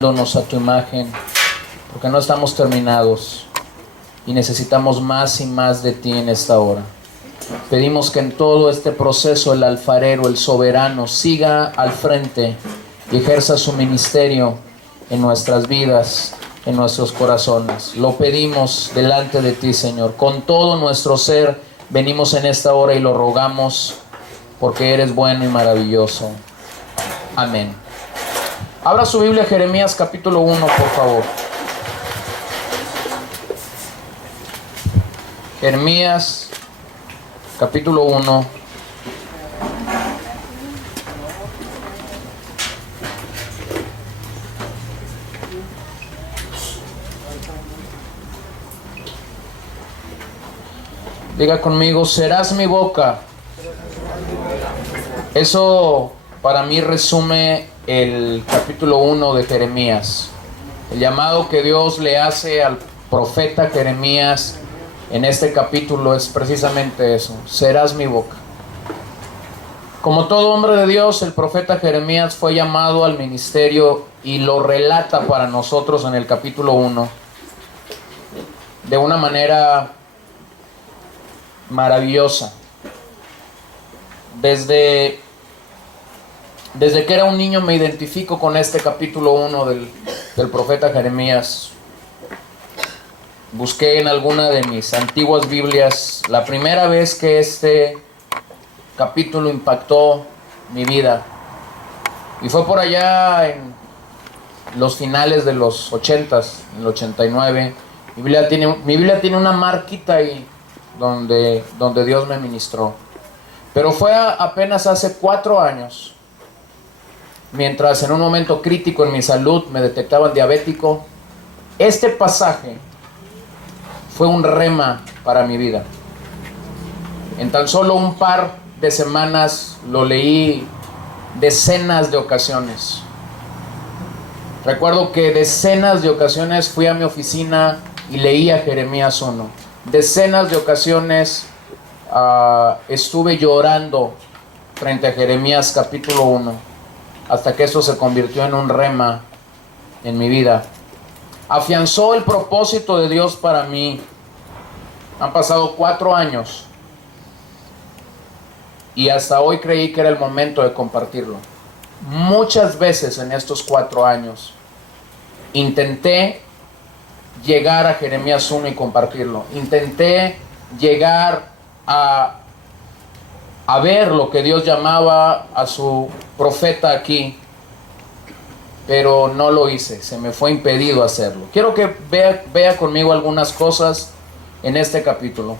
a tu imagen, porque no estamos terminados y necesitamos más y más de ti en esta hora. Pedimos que en todo este proceso el alfarero, el soberano, siga al frente y ejerza su ministerio en nuestras vidas, en nuestros corazones. Lo pedimos delante de ti, Señor. Con todo nuestro ser venimos en esta hora y lo rogamos porque eres bueno y maravilloso. Amén. Abra su Biblia, Jeremías capítulo 1, por favor. Jeremías capítulo 1. Diga conmigo, serás mi boca. Eso para mí resume el capítulo 1 de Jeremías. El llamado que Dios le hace al profeta Jeremías en este capítulo es precisamente eso: serás mi boca. Como todo hombre de Dios, el profeta Jeremías fue llamado al ministerio y lo relata para nosotros en el capítulo 1 de una manera maravillosa. Desde que era un niño me identifico con este capítulo 1 del profeta Jeremías. Busqué en alguna de mis antiguas Biblias la primera vez que este capítulo impactó mi vida. Y fue por allá en los finales de los 80s, en el 89. Mi Biblia tiene una marquita ahí donde Dios me ministró. Pero fue apenas hace 4 años, mientras en un momento crítico en mi salud me detectaban diabético. Este pasaje fue un rema para mi vida. En tan solo un par de semanas lo leí decenas de ocasiones. Recuerdo que decenas de ocasiones fui a mi oficina y leía Jeremías 1. Decenas de ocasiones estuve llorando frente a Jeremías capítulo 1, hasta que eso se convirtió en un rema en mi vida. Afianzó el propósito de Dios para mí. Han pasado 4 años y hasta hoy creí que era el momento de compartirlo. Muchas veces en estos 4 años intenté llegar a Jeremías 1 y compartirlo. Intenté llegar a ver lo que Dios llamaba a su profeta aquí, pero no lo hice, se me fue impedido hacerlo. Quiero que vea conmigo algunas cosas en este capítulo.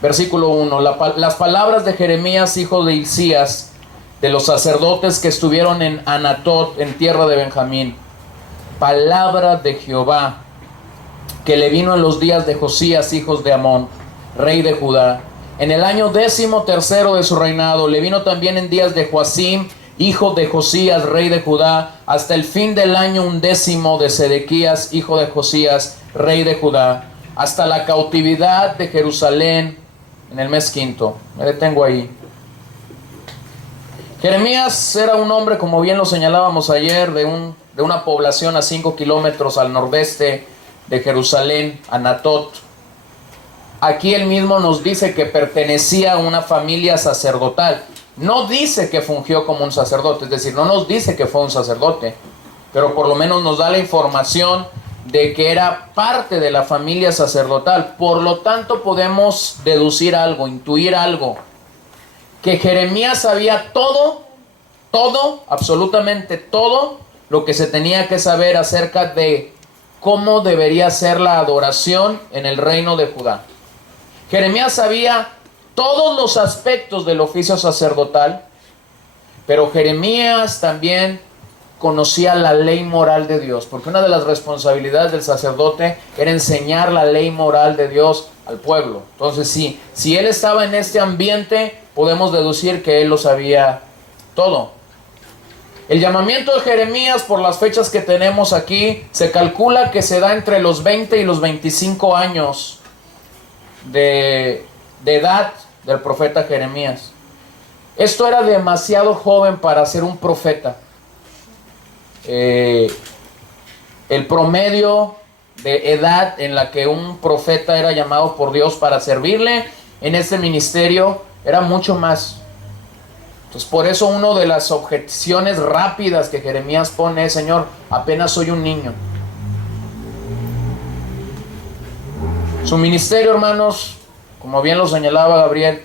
Versículo 1, las palabras de Jeremías, hijo de Hilcías, de los sacerdotes que estuvieron en Anatot, en tierra de Benjamín. Palabra de Jehová, que le vino en los días de Josías, hijo de Amón, rey de Judá, en el año 13º de su reinado. Le vino también en días de Joacim, hijo de Josías, rey de Judá, hasta el fin del año 11 de Sedequías, hijo de Josías, rey de Judá, hasta la cautividad de Jerusalén en el mes 5. Me detengo ahí. Jeremías era un hombre, como bien lo señalábamos ayer, de una población a 5 kilómetros al nordeste de Jerusalén, Anatot. Aquí él mismo nos dice que pertenecía a una familia sacerdotal. No dice que fungió como un sacerdote, es decir, no nos dice que fue un sacerdote, pero por lo menos nos da la información de que era parte de la familia sacerdotal. Por lo tanto, podemos deducir algo, intuir algo, que Jeremías sabía todo, absolutamente todo lo que se tenía que saber acerca de cómo debería ser la adoración en el reino de Judá. Jeremías sabía todos los aspectos del oficio sacerdotal, pero Jeremías también conocía la ley moral de Dios, porque una de las responsabilidades del sacerdote era enseñar la ley moral de Dios al pueblo. Entonces, si él estaba en este ambiente, podemos deducir que él lo sabía todo. El llamamiento de Jeremías, por las fechas que tenemos aquí, se calcula que se da entre los 20 y los 25 años de edad del profeta Jeremías. Esto era demasiado joven para ser un profeta. El promedio de edad en la que un profeta era llamado por Dios para servirle en este ministerio era mucho más. Entonces, por eso una de las objeciones rápidas que Jeremías pone es: Señor, apenas soy un niño. Su ministerio, hermanos, como bien lo señalaba Gabriel,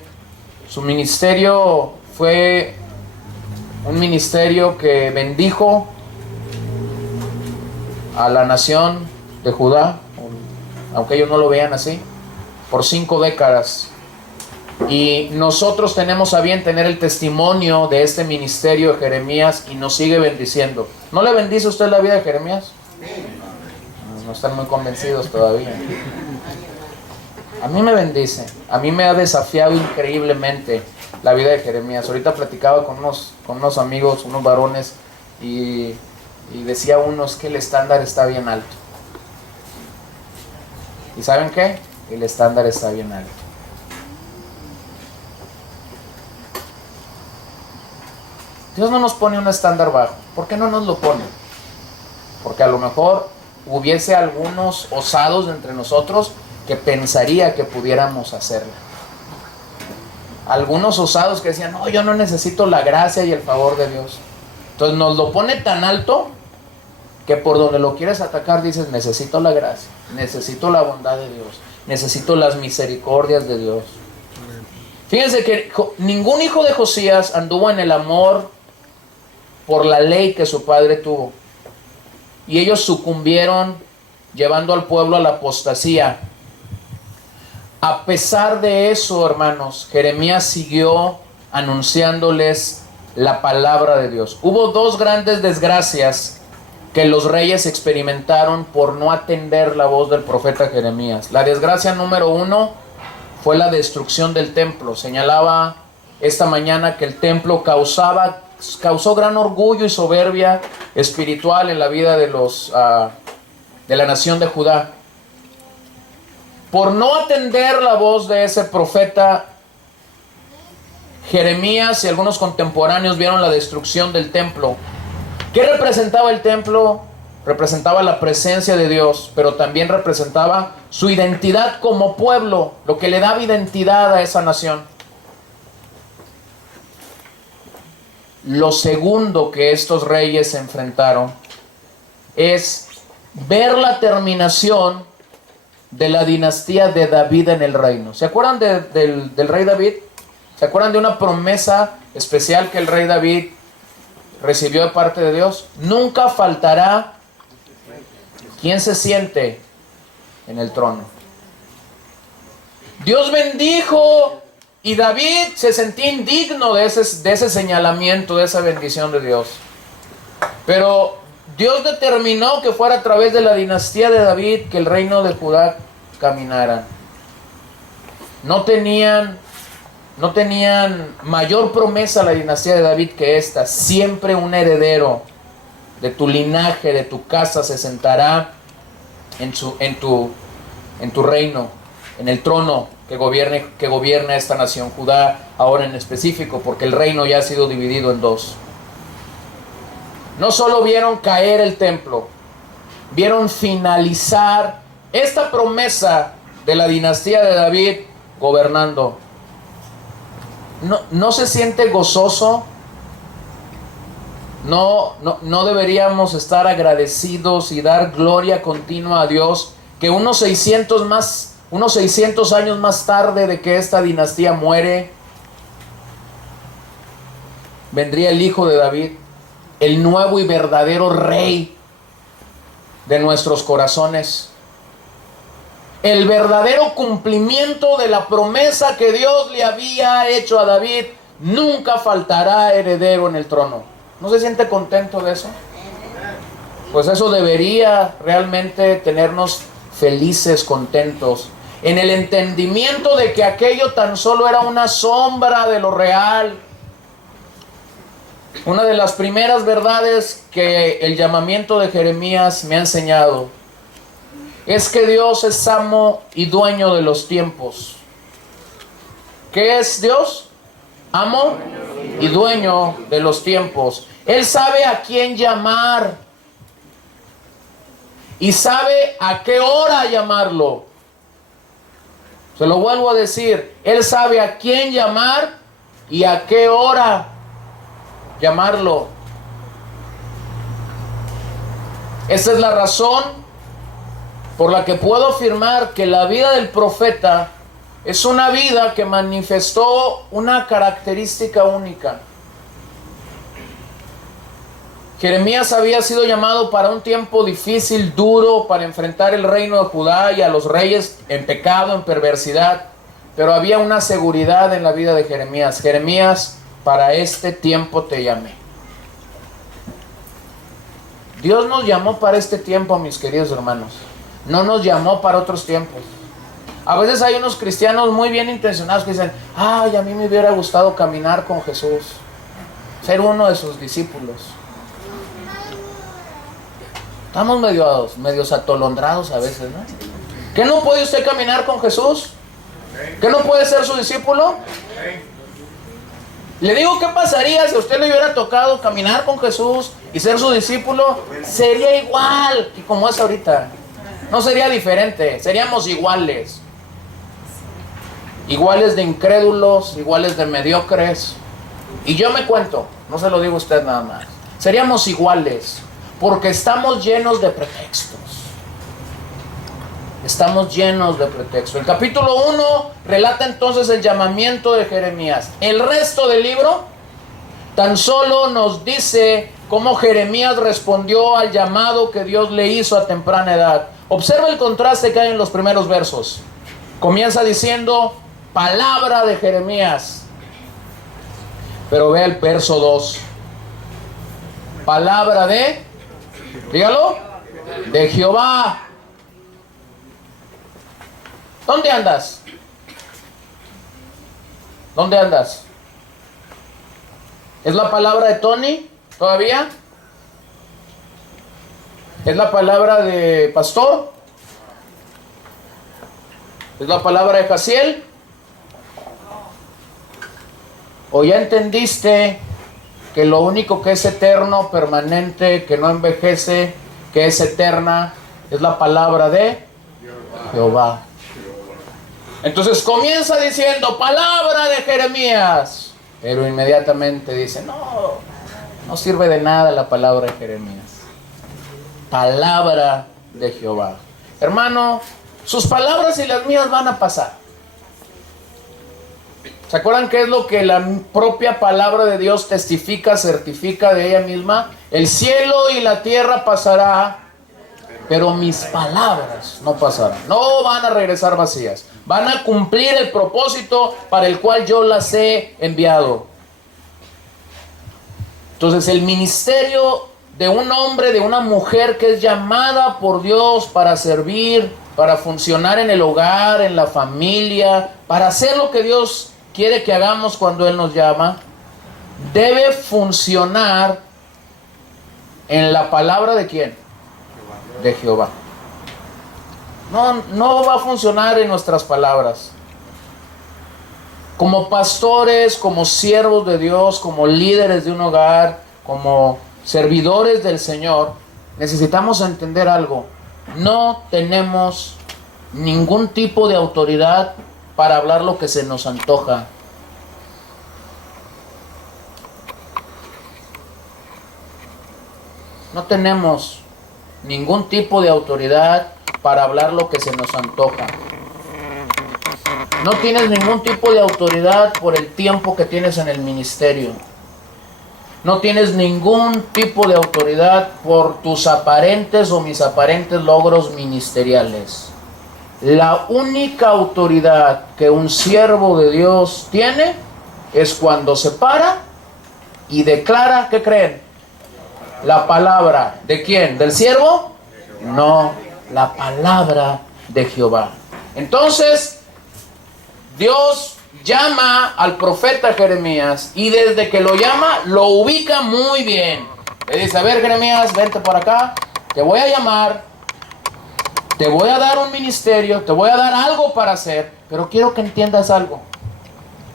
su ministerio fue un ministerio que bendijo a la nación de Judá, aunque ellos no lo vean así, por 5 décadas. Y nosotros tenemos a bien tener el testimonio de este ministerio de Jeremías, y nos sigue bendiciendo. ¿No le bendice usted la vida de Jeremías? No están muy convencidos todavía. A mí me bendice, a mí me ha desafiado increíblemente la vida de Jeremías. Ahorita platicaba con unos amigos, unos varones, y decía unos que el estándar está bien alto. ¿Y saben qué? El estándar está bien alto. Dios no nos pone un estándar bajo. ¿Por qué no nos lo pone? Porque a lo mejor hubiese algunos osados entre nosotros que pensaría que pudiéramos hacerla. Algunos osados que decían: no, yo no necesito la gracia y el favor de Dios. Entonces nos lo pone tan alto que por donde lo quieres atacar dices: necesito la gracia, necesito la bondad de Dios, necesito las misericordias de Dios. Fíjense que ningún hijo de Josías anduvo en el amor por la ley que su padre tuvo, y ellos sucumbieron llevando al pueblo a la apostasía. A pesar de eso, hermanos, Jeremías siguió anunciándoles la palabra de Dios. Hubo 2 grandes desgracias que los reyes experimentaron por no atender la voz del profeta Jeremías. La desgracia número 1 fue la destrucción del templo. Señalaba esta mañana que el templo causó gran orgullo y soberbia espiritual en la vida de la nación de Judá. Por no atender la voz de ese profeta, Jeremías y algunos contemporáneos vieron la destrucción del templo. ¿Qué representaba el templo? Representaba la presencia de Dios, pero también representaba su identidad como pueblo, lo que le daba identidad a esa nación. Lo segundo que estos reyes se enfrentaron es ver la terminación de la dinastía de David en el reino. ¿Se acuerdan del rey David? ¿Se acuerdan de una promesa especial que el rey David recibió de parte de Dios? Nunca faltará quien se siente en el trono. Dios bendijo, y David se sentía indigno de ese señalamiento, de esa bendición de Dios. Pero Dios determinó que fuera a través de la dinastía de David que el reino de Judá caminara. No tenían mayor promesa la dinastía de David que esta: siempre un heredero de tu linaje, de tu casa, se sentará en tu reino, en el trono que gobierna esta nación, Judá, ahora en específico, porque el reino ya ha sido dividido en 2. No solo vieron caer el templo, vieron finalizar esta promesa de la dinastía de David gobernando. ¿No se siente gozoso? No deberíamos estar agradecidos y dar gloria continua a Dios que unos 600 años más tarde de que esta dinastía muere, vendría el hijo de David, el nuevo y verdadero rey de nuestros corazones, el verdadero cumplimiento de la promesa que Dios le había hecho a David: nunca faltará heredero en el trono. ¿No se siente contento de eso? Pues eso debería realmente tenernos felices, contentos, en el entendimiento de que aquello tan solo era una sombra de lo real. Una de las primeras verdades que el llamamiento de Jeremías me ha enseñado es que Dios es amo y dueño de los tiempos. ¿Qué es Dios? Amo y dueño de los tiempos. Él sabe a quién llamar. y sabe a qué hora llamarlo. Se lo vuelvo a decir, Él sabe a quién llamar y a qué hora llamarlo. Esa es la razón por la que puedo afirmar que la vida del profeta es una vida que manifestó una característica única. Jeremías había sido llamado para un tiempo difícil, duro, para enfrentar el reino de Judá y a los reyes en pecado, en perversidad. Pero había una seguridad en la vida de Jeremías. Jeremías, para este tiempo te llamé. Dios nos llamó para este tiempo, mis queridos hermanos. No nos llamó para otros tiempos. A veces hay unos cristianos muy bien intencionados que dicen, ay, a mí me hubiera gustado caminar con Jesús, ser uno de sus discípulos. Estamos medios atolondrados a veces, ¿no? ¿Que no puede usted caminar con Jesús? ¿Que no puede ser su discípulo? Le digo, ¿qué pasaría si a usted le hubiera tocado caminar con Jesús y ser su discípulo? Sería igual que como es ahorita. No sería diferente, seríamos iguales. Iguales de incrédulos, iguales de mediocres. Y yo me cuento, no se lo digo a usted nada más. Seríamos iguales, porque estamos llenos de pretextos. Estamos llenos de pretextos. El capítulo 1 relata entonces el llamamiento de Jeremías. El resto del libro tan solo nos dice cómo Jeremías respondió al llamado que Dios le hizo a temprana edad. Observa el contraste que hay en los primeros versos. Comienza diciendo, palabra de Jeremías. Pero ve el verso 2. Palabra de, dígalo, de Jehová. ¿Dónde andas? ¿Dónde andas? ¿Es la palabra de Tony todavía? ¿Es la palabra de Pastor? ¿Es la palabra de Jaciel? ¿O ya entendiste que lo único que es eterno, permanente, que no envejece, que es eterna, es la palabra de Jehová? Entonces comienza diciendo, palabra de Jeremías. Pero inmediatamente dice, no sirve de nada la palabra de Jeremías. Palabra de Jehová. Hermano, sus palabras y las mías van a pasar. ¿Se acuerdan qué es lo que la propia palabra de Dios testifica, certifica de ella misma? El cielo y la tierra pasará, pero mis palabras no pasarán. No van a regresar vacías. Van a cumplir el propósito para el cual yo las he enviado. Entonces el ministerio de un hombre, de una mujer que es llamada por Dios para servir, para funcionar en el hogar, en la familia, para hacer lo que Dios quiere que hagamos cuando Él nos llama, debe funcionar en la palabra de ¿quién? De Jehová. No va a funcionar en nuestras palabras. Como pastores, como siervos de Dios, como líderes de un hogar, como servidores del Señor, necesitamos entender algo. No tenemos ningún tipo de autoridad para hablar lo que se nos antoja. No tenemos ningún tipo de autoridad para hablar lo que se nos antoja. No tienes ningún tipo de autoridad por el tiempo que tienes en el ministerio. No tienes ningún tipo de autoridad por tus aparentes o mis aparentes logros ministeriales. La única autoridad que un siervo de Dios tiene es cuando se para y declara, ¿qué creen? La palabra. ¿De quién? ¿Del siervo? No, la palabra de Jehová. Entonces, Dios llama al profeta Jeremías y desde que lo llama, lo ubica muy bien. Le dice, a ver Jeremías, vente por acá, te voy a llamar, te voy a dar un ministerio, te voy a dar algo para hacer, pero quiero que entiendas algo.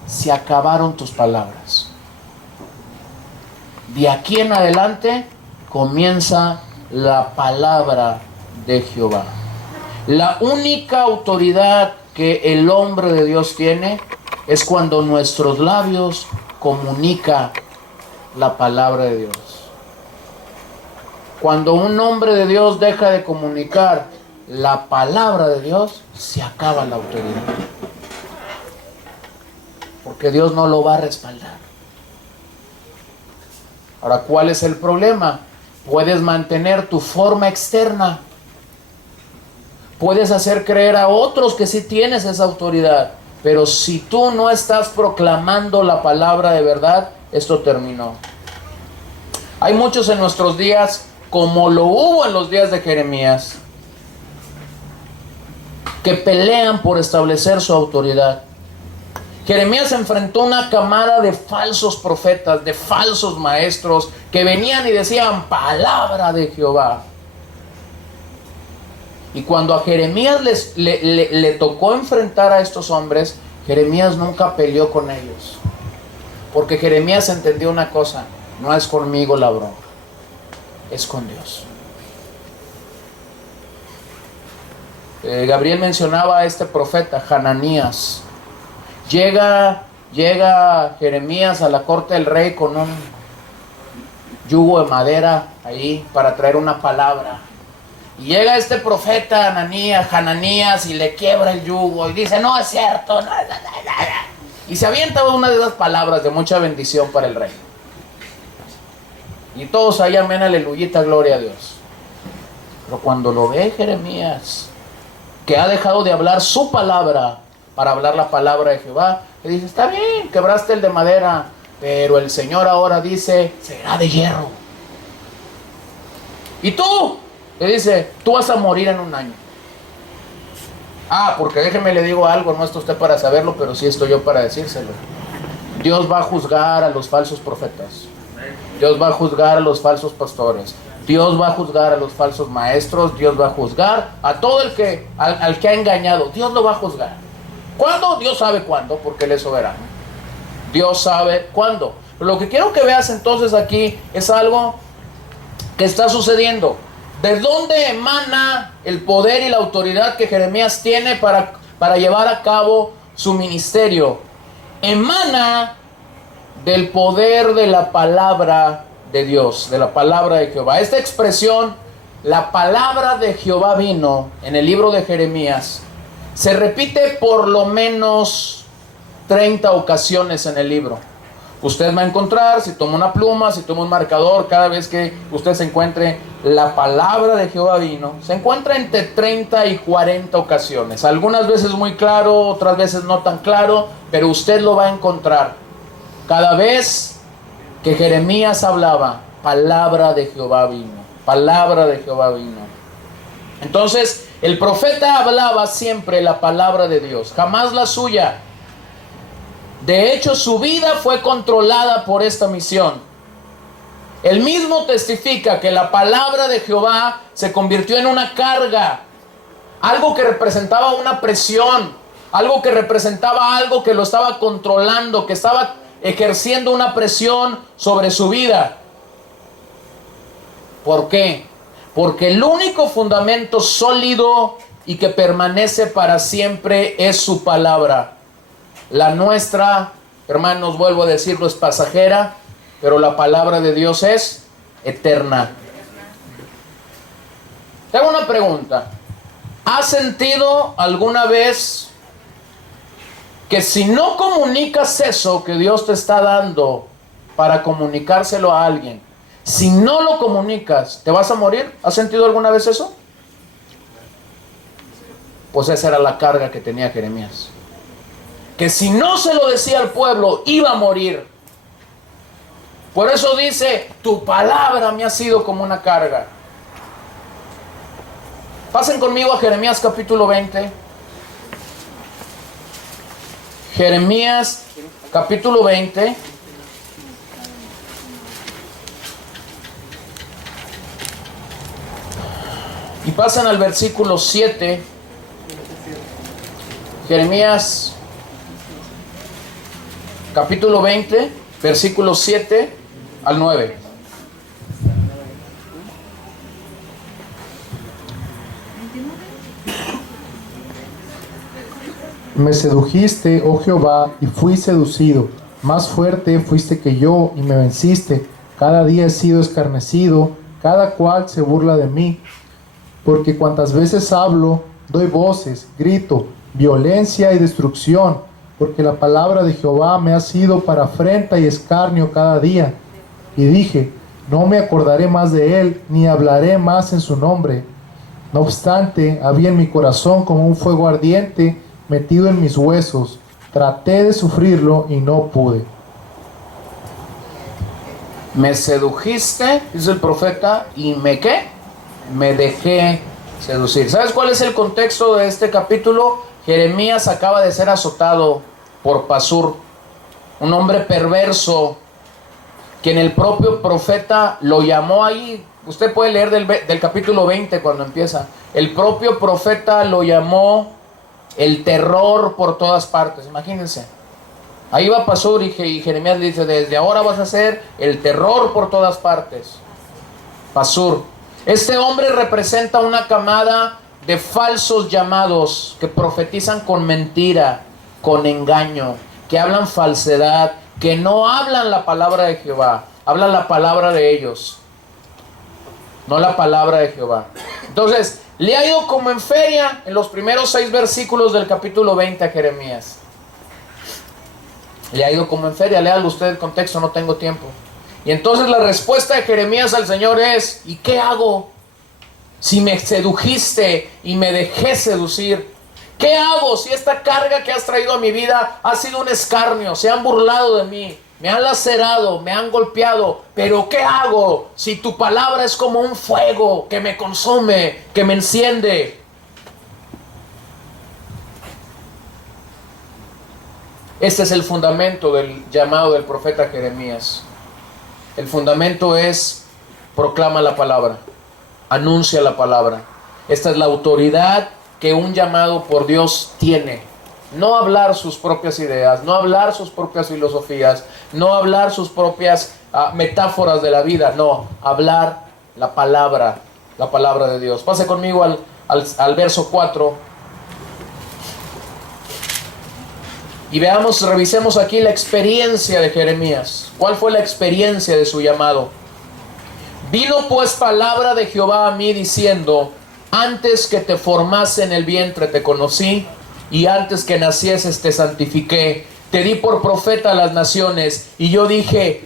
Se acabaron tus palabras. De aquí en adelante comienza la palabra de Jehová. La única autoridad que el hombre de Dios tiene es cuando nuestros labios comunican la palabra de Dios. Cuando un hombre de Dios deja de comunicar la palabra de Dios, se acaba la autoridad. Porque Dios no lo va a respaldar. Ahora, ¿cuál es el problema? Puedes mantener tu forma externa. Puedes hacer creer a otros que sí tienes esa autoridad. Pero si tú no estás proclamando la palabra de verdad, esto terminó. Hay muchos en nuestros días, como lo hubo en los días de Jeremías, que pelean por establecer su autoridad. Jeremías enfrentó una camada de falsos profetas, de falsos maestros, que venían y decían palabra de Jehová. Y cuando a Jeremías le tocó enfrentar a estos hombres, Jeremías nunca peleó con ellos. Porque Jeremías entendió una cosa: no es conmigo la bronca, es con Dios. Gabriel mencionaba a este profeta, Hananías. Llega Jeremías a la corte del rey con un yugo de madera ahí para traer una palabra. Y llega este profeta Hananías y le quiebra el yugo y dice: no es cierto, no. Y se avienta una de esas palabras de mucha bendición para el rey. Y todos ahí amén, aleluyita, gloria a Dios. Pero cuando lo ve Jeremías, que ha dejado de hablar su palabra para hablar la palabra de Jehová, le dice: está bien, quebraste el de madera, pero el Señor ahora dice, será de hierro. Y tú, le dice, tú vas a morir en un año. Porque déjeme le digo algo, no está usted para saberlo, pero sí estoy yo para decírselo. Dios va a juzgar a los falsos profetas. Dios va a juzgar a los falsos pastores. Dios va a juzgar a los falsos maestros. Dios va a juzgar a todo el que al que ha engañado. Dios lo va a juzgar. ¿Cuándo? Dios sabe cuándo, porque Él es soberano. Dios sabe cuándo. Pero lo que quiero que veas entonces aquí es algo que está sucediendo. ¿De dónde emana el poder y la autoridad que Jeremías tiene para llevar a cabo su ministerio? Emana del poder de la palabra de Dios, de la palabra de Jehová. Esta expresión, la palabra de Jehová vino, en el libro de Jeremías, se repite por lo menos 30 ocasiones en el libro. Usted va a encontrar, si toma una pluma, si toma un marcador, cada vez que usted se encuentre la palabra de Jehová vino, se encuentra entre 30 y 40 ocasiones. Algunas veces muy claro, otras veces no tan claro, pero usted lo va a encontrar. Cada vez que Jeremías hablaba, palabra de Jehová vino, palabra de Jehová vino. Entonces, el profeta hablaba siempre la palabra de Dios, jamás la suya. De hecho, su vida fue controlada por esta misión. Él mismo testifica que la palabra de Jehová se convirtió en una carga, algo que representaba una presión, algo que representaba algo que lo estaba controlando, que estaba ejerciendo una presión sobre su vida. ¿Por qué? Porque el único fundamento sólido y que permanece para siempre es su palabra. La nuestra, hermanos, vuelvo a decirlo, es pasajera, pero la palabra de Dios es eterna. Te hago una pregunta. ¿Has sentido alguna vez que si no comunicas eso que Dios te está dando para comunicárselo a alguien, si no lo comunicas, te vas a morir? ¿Has sentido alguna vez eso? Pues esa era la carga que tenía Jeremías. Que si no se lo decía al pueblo, iba a morir. Por eso dice, tu palabra me ha sido como una carga. Pasen conmigo a Jeremías capítulo 20. Jeremías capítulo 20. Y pasan al versículo 7. Jeremías capítulo 20, versículos 7 al 9. Me sedujiste, oh Jehová, y fui seducido. Más fuerte fuiste que yo y me venciste. Cada día he sido escarnecido, cada cual se burla de mí. Porque cuantas veces hablo, doy voces, grito, violencia y destrucción. Porque la palabra de Jehová me ha sido para afrenta y escarnio cada día. Y dije, no me acordaré más de él, ni hablaré más en su nombre. No obstante, había en mi corazón como un fuego ardiente metido en mis huesos. Traté de sufrirlo y no pude. Me sedujiste, dice el profeta, y me ¿qué? Me dejé seducir. ¿Sabes cuál es el contexto de este capítulo? Jeremías acaba de ser azotado por Pasur, un hombre perverso, quien el propio profeta lo llamó ahí. Usted puede leer del capítulo 20 cuando empieza. El propio profeta lo llamó el terror por todas partes. Imagínense. Ahí va Pasur y Jeremías le dice, desde ahora vas a ser el terror por todas partes. Pasur. Este hombre representa una camada de falsos llamados que profetizan con mentira, con engaño, que hablan falsedad, que no hablan la palabra de Jehová, hablan la palabra de ellos, no la palabra de Jehová. Entonces, le ha ido como en feria en los primeros 6 versículos del capítulo 20 a Jeremías. Le ha ido como en feria, léalo usted el contexto, no tengo tiempo. Y entonces la respuesta de Jeremías al Señor es, ¿y qué hago? Si me sedujiste y me dejé seducir, ¿qué hago si esta carga que has traído a mi vida ha sido un escarnio? Se han burlado de mí, me han lacerado, me han golpeado, pero ¿qué hago si tu palabra es como un fuego que me consume, que me enciende? Este es el fundamento del llamado del profeta Jeremías. El fundamento es, proclama la palabra, anuncia la palabra. Esta es la autoridad que un llamado por Dios tiene. No hablar sus propias ideas, no hablar sus propias filosofías, no hablar sus propias metáforas de la vida, no, hablar la palabra de Dios. Pase conmigo al verso 4. Y veamos, revisemos aquí la experiencia de Jeremías. ¿Cuál fue la experiencia de su llamado? Vino pues palabra de Jehová a mí diciendo, antes que te formase en el vientre te conocí, y antes que nacieses te santifiqué, te di por profeta a las naciones. Y yo dije,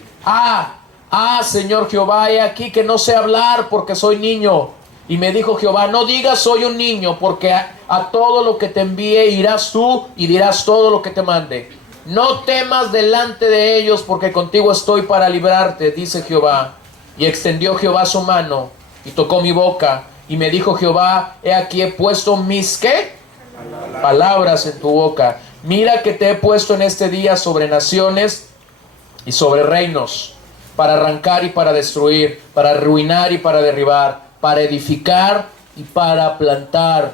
Señor Jehová, he aquí que no sé hablar porque soy niño. Y me dijo Jehová, no digas soy un niño, porque a todo lo que te envíe irás tú y dirás todo lo que te mande. No temas delante de ellos, porque contigo estoy para librarte, dice Jehová. Y extendió Jehová su mano y tocó mi boca. Y me dijo Jehová, he aquí he puesto mis ¿qué? Palabras en tu boca. Mira que te he puesto en este día sobre naciones y sobre reinos, para arrancar y para destruir, para arruinar y para derribar, para edificar y para plantar.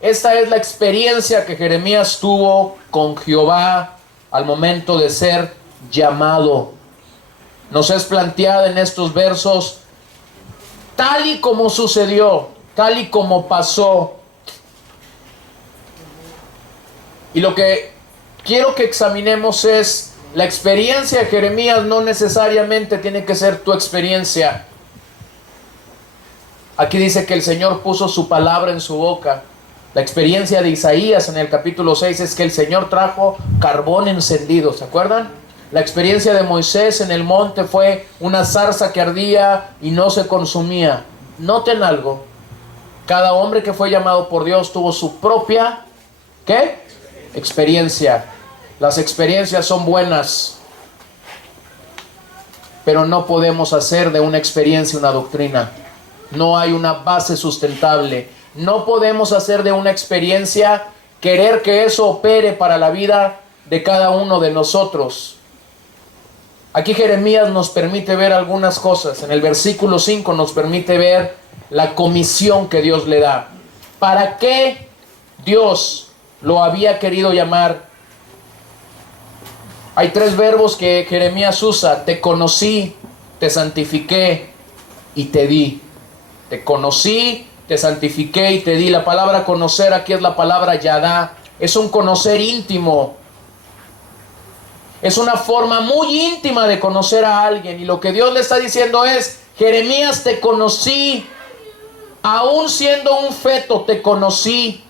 Esta es la experiencia que Jeremías tuvo con Jehová al momento de ser llamado. Nos es planteada en estos versos tal y como sucedió, tal y como pasó. Y lo que quiero que examinemos es la experiencia de Jeremías. No necesariamente tiene que ser tu experiencia. Aquí dice que el Señor puso su palabra en su boca. La experiencia de Isaías en el capítulo 6 es que el Señor trajo carbón encendido, ¿se acuerdan? La experiencia de Moisés en el monte fue una zarza que ardía y no se consumía. Noten algo, cada hombre que fue llamado por Dios tuvo su propia, ¿qué? Experiencia. Las experiencias son buenas, pero no podemos hacer de una experiencia una doctrina. No hay una base sustentable. No podemos hacer de una experiencia querer que eso opere para la vida de cada uno de nosotros. Aquí Jeremías nos permite ver algunas cosas. En el versículo 5 nos permite ver la comisión que Dios le da. ¿Para qué Dios lo había querido llamar? Hay 3 verbos que Jeremías usa: te conocí, te santifiqué y te di. Te conocí, te santifiqué y te di. La palabra conocer aquí es la palabra yadá, es un conocer íntimo. Es una forma muy íntima de conocer a alguien. Y lo que Dios le está diciendo es: Jeremías, te conocí. Aún siendo un feto, te conocí.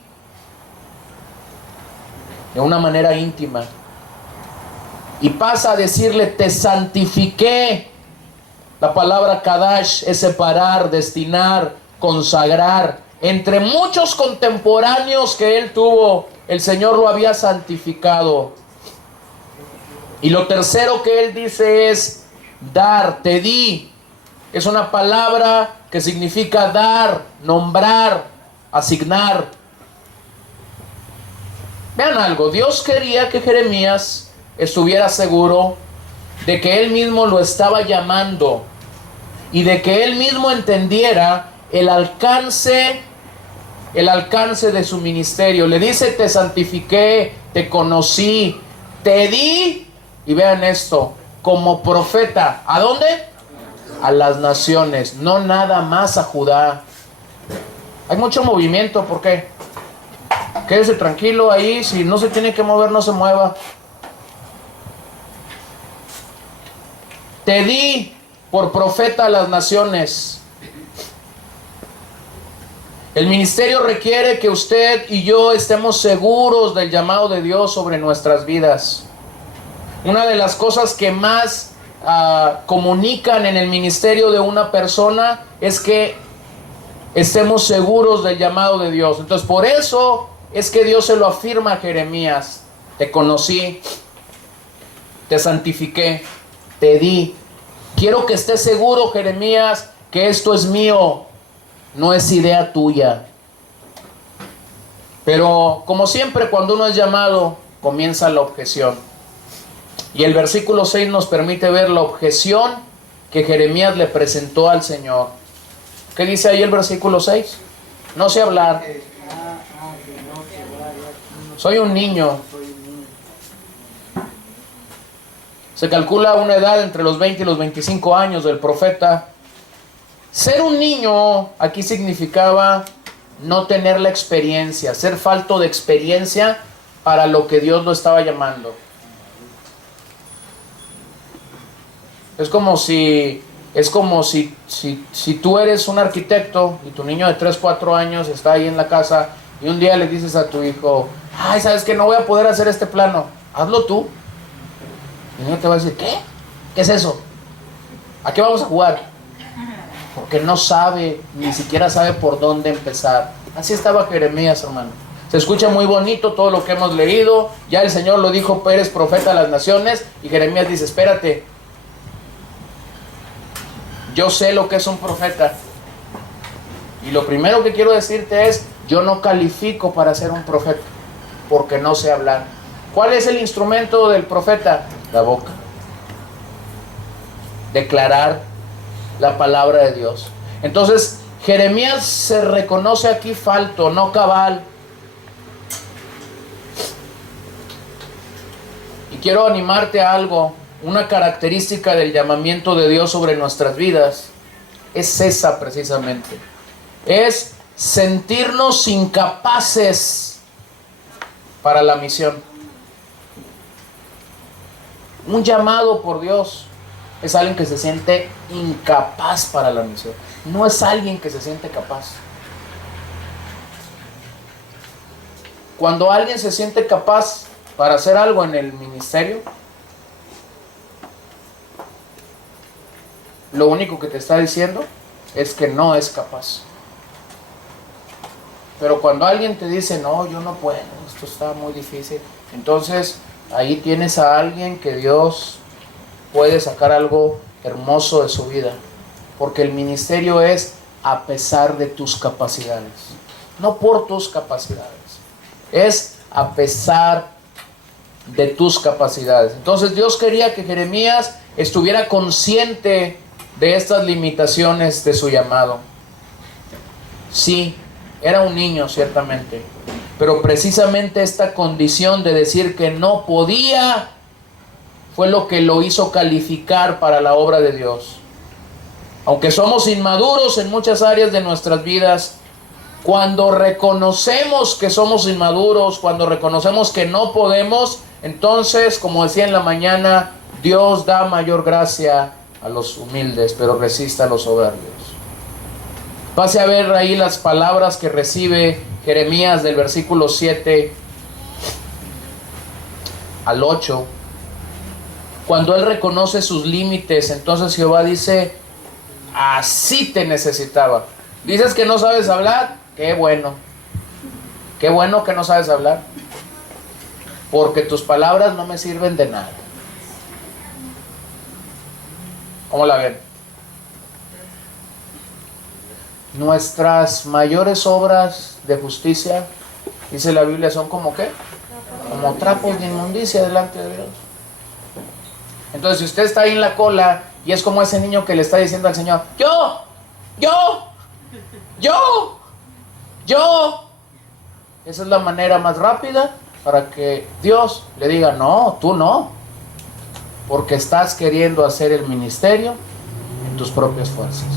De una manera íntima. Y pasa a decirle: te santifiqué. La palabra Kadash es separar, destinar, consagrar. Entre muchos contemporáneos que él tuvo, el Señor lo había santificado. Y lo tercero que él dice es dar, te di. Es una palabra que significa dar, nombrar, asignar. Vean algo, Dios quería que Jeremías estuviera seguro de que él mismo lo estaba llamando y de que él mismo entendiera el alcance de su ministerio. Le dice: te santifiqué, te conocí, te di. Y vean esto, como profeta. ¿A dónde? A las naciones, no nada más a Judá. Hay mucho movimiento, ¿por qué? Quédese tranquilo ahí, si no se tiene que mover, no se mueva. Te di por profeta a las naciones. El ministerio requiere que usted y yo estemos seguros del llamado de Dios sobre nuestras vidas. Una de las cosas que más comunican en el ministerio de una persona es que estemos seguros del llamado de Dios. Entonces, por eso es que Dios se lo afirma a Jeremías: te conocí, te santifiqué, te di. Quiero que estés seguro, Jeremías, que esto es mío, no es idea tuya. Pero como siempre, cuando uno es llamado, comienza la objeción. Y el versículo 6 nos permite ver la objeción que Jeremías le presentó al Señor. ¿Qué dice ahí el versículo 6? No sé hablar. Soy un niño. Se calcula una edad entre los 20 y los 25 años del profeta. Ser un niño aquí significaba no tener la experiencia, ser falto de experiencia para lo que Dios lo estaba llamando. Es como si tú eres un arquitecto y tu niño de 3, 4 años está ahí en la casa y un día le dices a tu hijo: ay, ¿sabes qué? No voy a poder hacer este plano, hazlo tú. Y el niño te va a decir: ¿qué? ¿Qué es eso? ¿A qué vamos a jugar? Porque no sabe, ni siquiera sabe por dónde empezar. Así estaba Jeremías, hermano. Se escucha muy bonito todo lo que hemos leído. Ya el Señor lo dijo: eres profeta a las naciones. Y Jeremías dice: espérate, yo sé lo que es un profeta. Y lo primero que quiero decirte es: yo no califico para ser un profeta, porque no sé hablar. ¿Cuál es el instrumento del profeta? La boca. Declarar la palabra de Dios. Entonces, Jeremías se reconoce aquí falto, no cabal. Y quiero animarte a algo. Una característica del llamamiento de Dios sobre nuestras vidas es esa precisamente. Es sentirnos incapaces para la misión. Un llamado por Dios es alguien que se siente incapaz para la misión. No es alguien que se siente capaz. Cuando alguien se siente capaz para hacer algo en el ministerio, lo único que te está diciendo es que no es capaz. Pero cuando alguien te dice: no, yo no puedo, esto está muy difícil, entonces ahí tienes a alguien que Dios puede sacar algo hermoso de su vida. Porque el ministerio es a pesar de tus capacidades, no por tus capacidades, es a pesar de tus capacidades. Entonces Dios quería que Jeremías estuviera consciente de estas limitaciones de su llamado. Sí, era un niño ciertamente, pero precisamente esta condición de decir que no podía fue lo que lo hizo calificar para la obra de Dios. Aunque somos inmaduros en muchas áreas de nuestras vidas, Cuando reconocemos que somos inmaduros, cuando reconocemos que no podemos, entonces, como decía en la mañana, Dios da mayor gracia a los humildes, pero resiste a los soberbios. Pase a ver ahí las palabras que recibe Jeremías del versículo 7 al 8. Cuando él reconoce sus límites, entonces Jehová dice: así te necesitaba. Dices que no sabes hablar, qué bueno que no sabes hablar, porque tus palabras no me sirven de nada. ¿Cómo la ven? Nuestras mayores obras de justicia, dice la Biblia, son como ¿qué? Como trapos de inmundicia delante de Dios. Entonces, si usted está ahí en la cola y es como ese niño que le está diciendo al Señor: yo, esa es la manera más rápida para que Dios le diga: no, tú no, porque estás queriendo hacer el ministerio en tus propias fuerzas.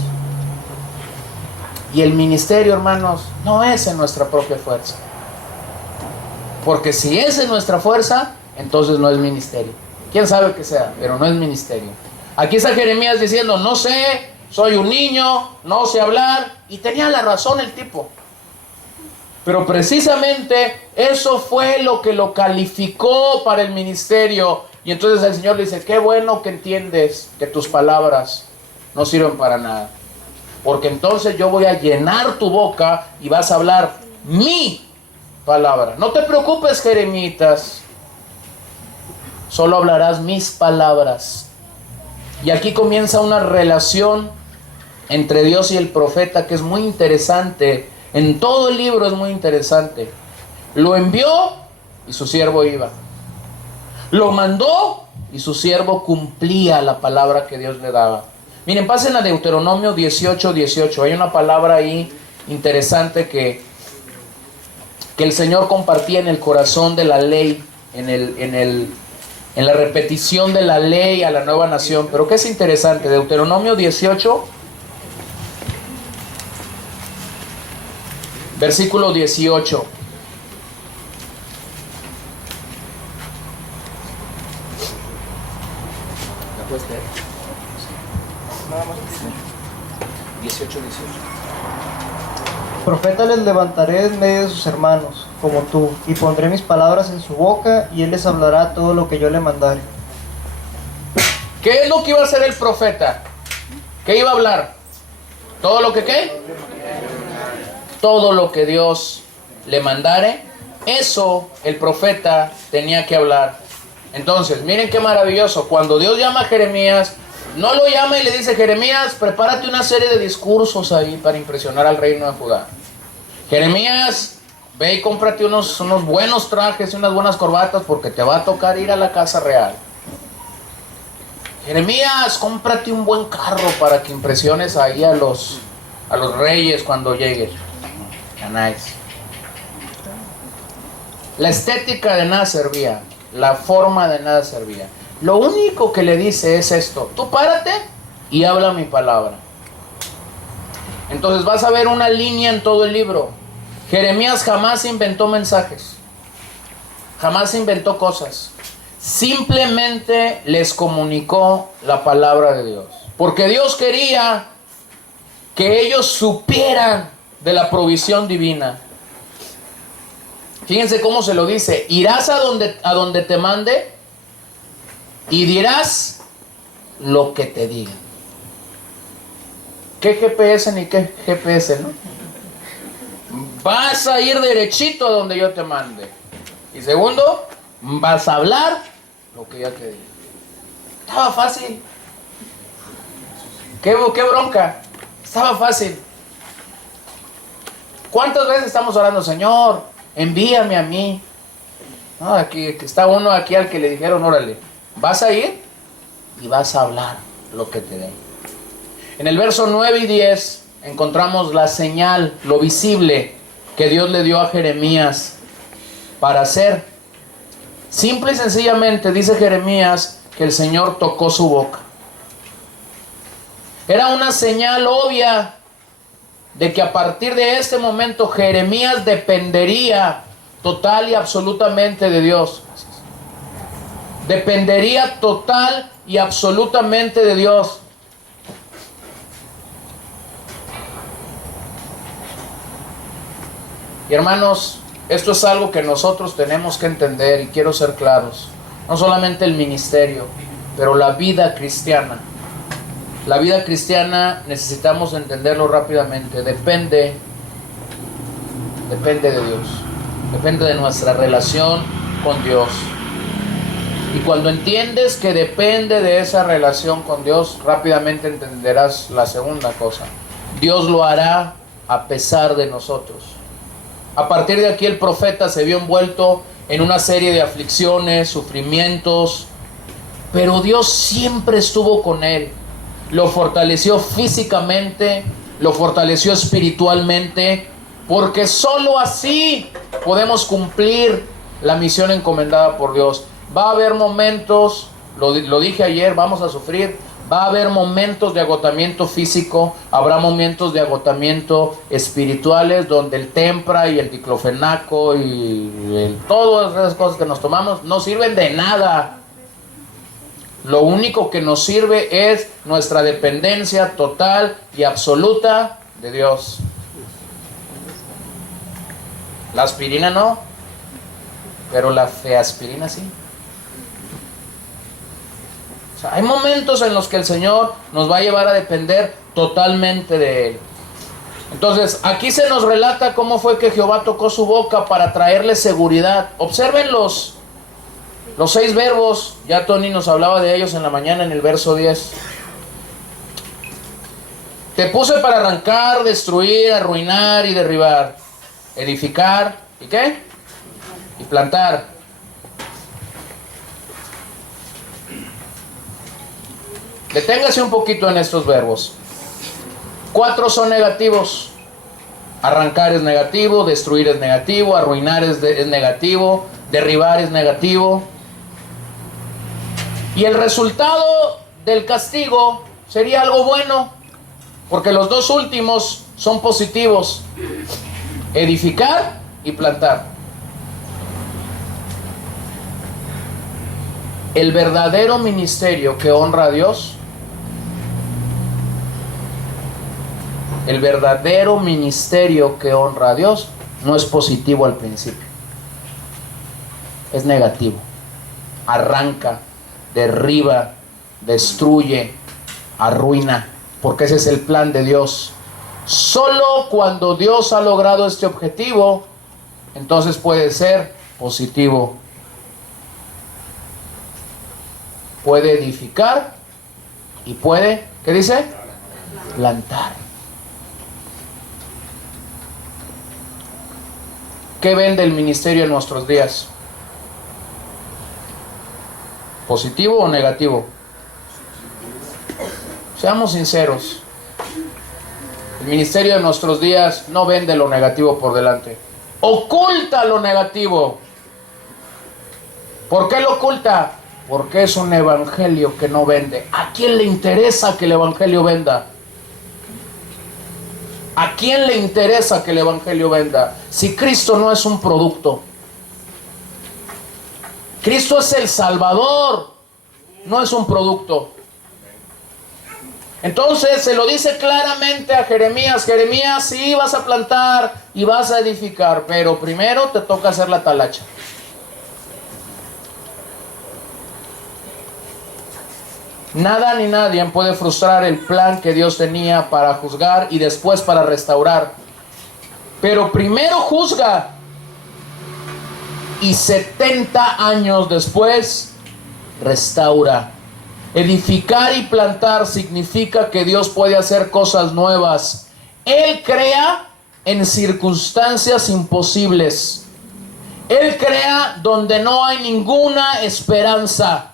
Y el ministerio, hermanos, no es en nuestra propia fuerza, porque si es en nuestra fuerza, entonces no es ministerio. Quién sabe que sea, pero no es ministerio. Aquí está Jeremías diciendo: no sé, soy un niño, no sé hablar. Y tenía la razón el tipo. Pero precisamente eso fue lo que lo calificó para el ministerio. Y entonces el Señor le dice: qué bueno que entiendes que tus palabras no sirven para nada, porque entonces yo voy a llenar tu boca y vas a hablar mi palabra. No te preocupes, Jeremitas, solo hablarás mis palabras. Y aquí comienza una relación entre Dios y el profeta que es muy interesante. En todo el libro es muy interesante. Lo envió y su siervo iba. Lo mandó y su siervo cumplía la palabra que Dios le daba. Miren, pasen a Deuteronomio 18:18. Hay una palabra ahí interesante que el Señor compartía en el corazón de la ley, en la repetición de la ley a la nueva nación. Pero que es interesante, Deuteronomio 18, versículo 18. ¿La puedes leer? Nada más 18. Profeta les levantaré en medio de sus hermanos, como tú, y pondré mis palabras en su boca, y él les hablará todo lo que yo le mandare. ¿Qué es lo que iba a hacer el profeta? ¿Qué iba a hablar? ¿Todo lo que qué? Todo lo que Dios le mandare. Eso el profeta tenía que hablar. Entonces, miren qué maravilloso. Cuando Dios llama a Jeremías, no lo llama y le dice: Jeremías, prepárate una serie de discursos ahí para impresionar al reino de Judá. Jeremías, ve y cómprate unos buenos trajes y unas buenas corbatas, porque te va a tocar ir a la casa real. Jeremías, cómprate un buen carro para que impresiones ahí a los reyes cuando llegues. Nice. La estética de nada servía, la forma de nada servía. Lo único que le dice es esto: tú párate y habla mi palabra. Entonces vas a ver una línea en todo el libro. Jeremías jamás inventó mensajes, jamás inventó cosas. Simplemente les comunicó la palabra de Dios, porque Dios quería que ellos supieran de la provisión divina. Fíjense cómo se lo dice: irás a donde te mande y dirás lo que te digan. ¿Qué GPS ni qué GPS, no? Vas a ir derechito a donde yo te mande. Y segundo, vas a hablar lo que yo te diga. Estaba fácil. ¿Qué bronca? Estaba fácil. ¿Cuántas veces estamos orando: Señor, envíame a mí? No, aquí está uno aquí al que le dijeron: órale, vas a ir y vas a hablar lo que te den. En el verso 9 y 10 encontramos la señal, lo visible que Dios le dio a Jeremías para hacer. Simple y sencillamente dice Jeremías que el Señor tocó su boca. Era una señal obvia de que a partir de este momento Jeremías dependería total y absolutamente de Dios. Dependería total y absolutamente de Dios. Y hermanos, esto es algo que nosotros tenemos que entender, y quiero ser claros. No solamente el ministerio, pero la vida cristiana. La vida cristiana necesitamos entenderlo rápidamente. Depende de Dios. Depende de nuestra relación con Dios. Y cuando entiendes que depende de esa relación con Dios, rápidamente entenderás la segunda cosa. Dios lo hará a pesar de nosotros. A partir de aquí el profeta se vio envuelto en una serie de aflicciones, sufrimientos, pero Dios siempre estuvo con él. Lo fortaleció físicamente, lo fortaleció espiritualmente, porque solo así podemos cumplir la misión encomendada por Dios. Va a haber momentos, lo dije ayer, vamos a sufrir. Va a haber momentos de agotamiento físico, habrá momentos de agotamiento espirituales donde el tempra y el diclofenaco y todas esas cosas que nos tomamos no sirven de nada. Lo único que nos sirve es nuestra dependencia total y absoluta de Dios. La aspirina no, pero la feaspirina sí. O sea, hay momentos en los que el Señor nos va a llevar a depender totalmente de Él. Entonces, aquí se nos relata cómo fue que Jehová tocó su boca para traerle seguridad. Observen los 6 verbos. Ya Tony nos hablaba de ellos en la mañana en el verso 10. Te puse para arrancar, destruir, arruinar y derribar. Edificar, ¿y qué? Y plantar. Deténgase un poquito en estos verbos. 4 son negativos. Arrancar es negativo, destruir es negativo, arruinar es negativo, derribar es negativo. Y el resultado del castigo sería algo bueno, porque los 2 últimos son positivos. Edificar y plantar. El verdadero ministerio que honra a Dios, el verdadero ministerio que honra a Dios no es positivo al principio. Es negativo. Arranca, derriba, destruye, arruina, porque ese es el plan de Dios. Solo cuando Dios ha logrado este objetivo, entonces puede ser positivo. Puede edificar y puede, ¿qué dice? Plantar. ¿Qué vende el ministerio en nuestros días? ¿Positivo o negativo? Seamos sinceros. El ministerio de nuestros días no vende lo negativo por delante. Oculta lo negativo. ¿Por qué lo oculta? Porque es un evangelio que no vende. ¿A quién le interesa que el evangelio venda? ¿A quién le interesa que el evangelio venda? Si Cristo no es un producto. Cristo es el Salvador, no es un producto. Entonces se lo dice claramente a Jeremías. Jeremías, sí vas a plantar y vas a edificar, pero primero te toca hacer la talacha. Nada ni nadie puede frustrar el plan que Dios tenía para juzgar y después para restaurar. Pero primero juzga y 70 años después restaura. Edificar y plantar significa que Dios puede hacer cosas nuevas. Él crea en circunstancias imposibles. Él crea donde no hay ninguna esperanza.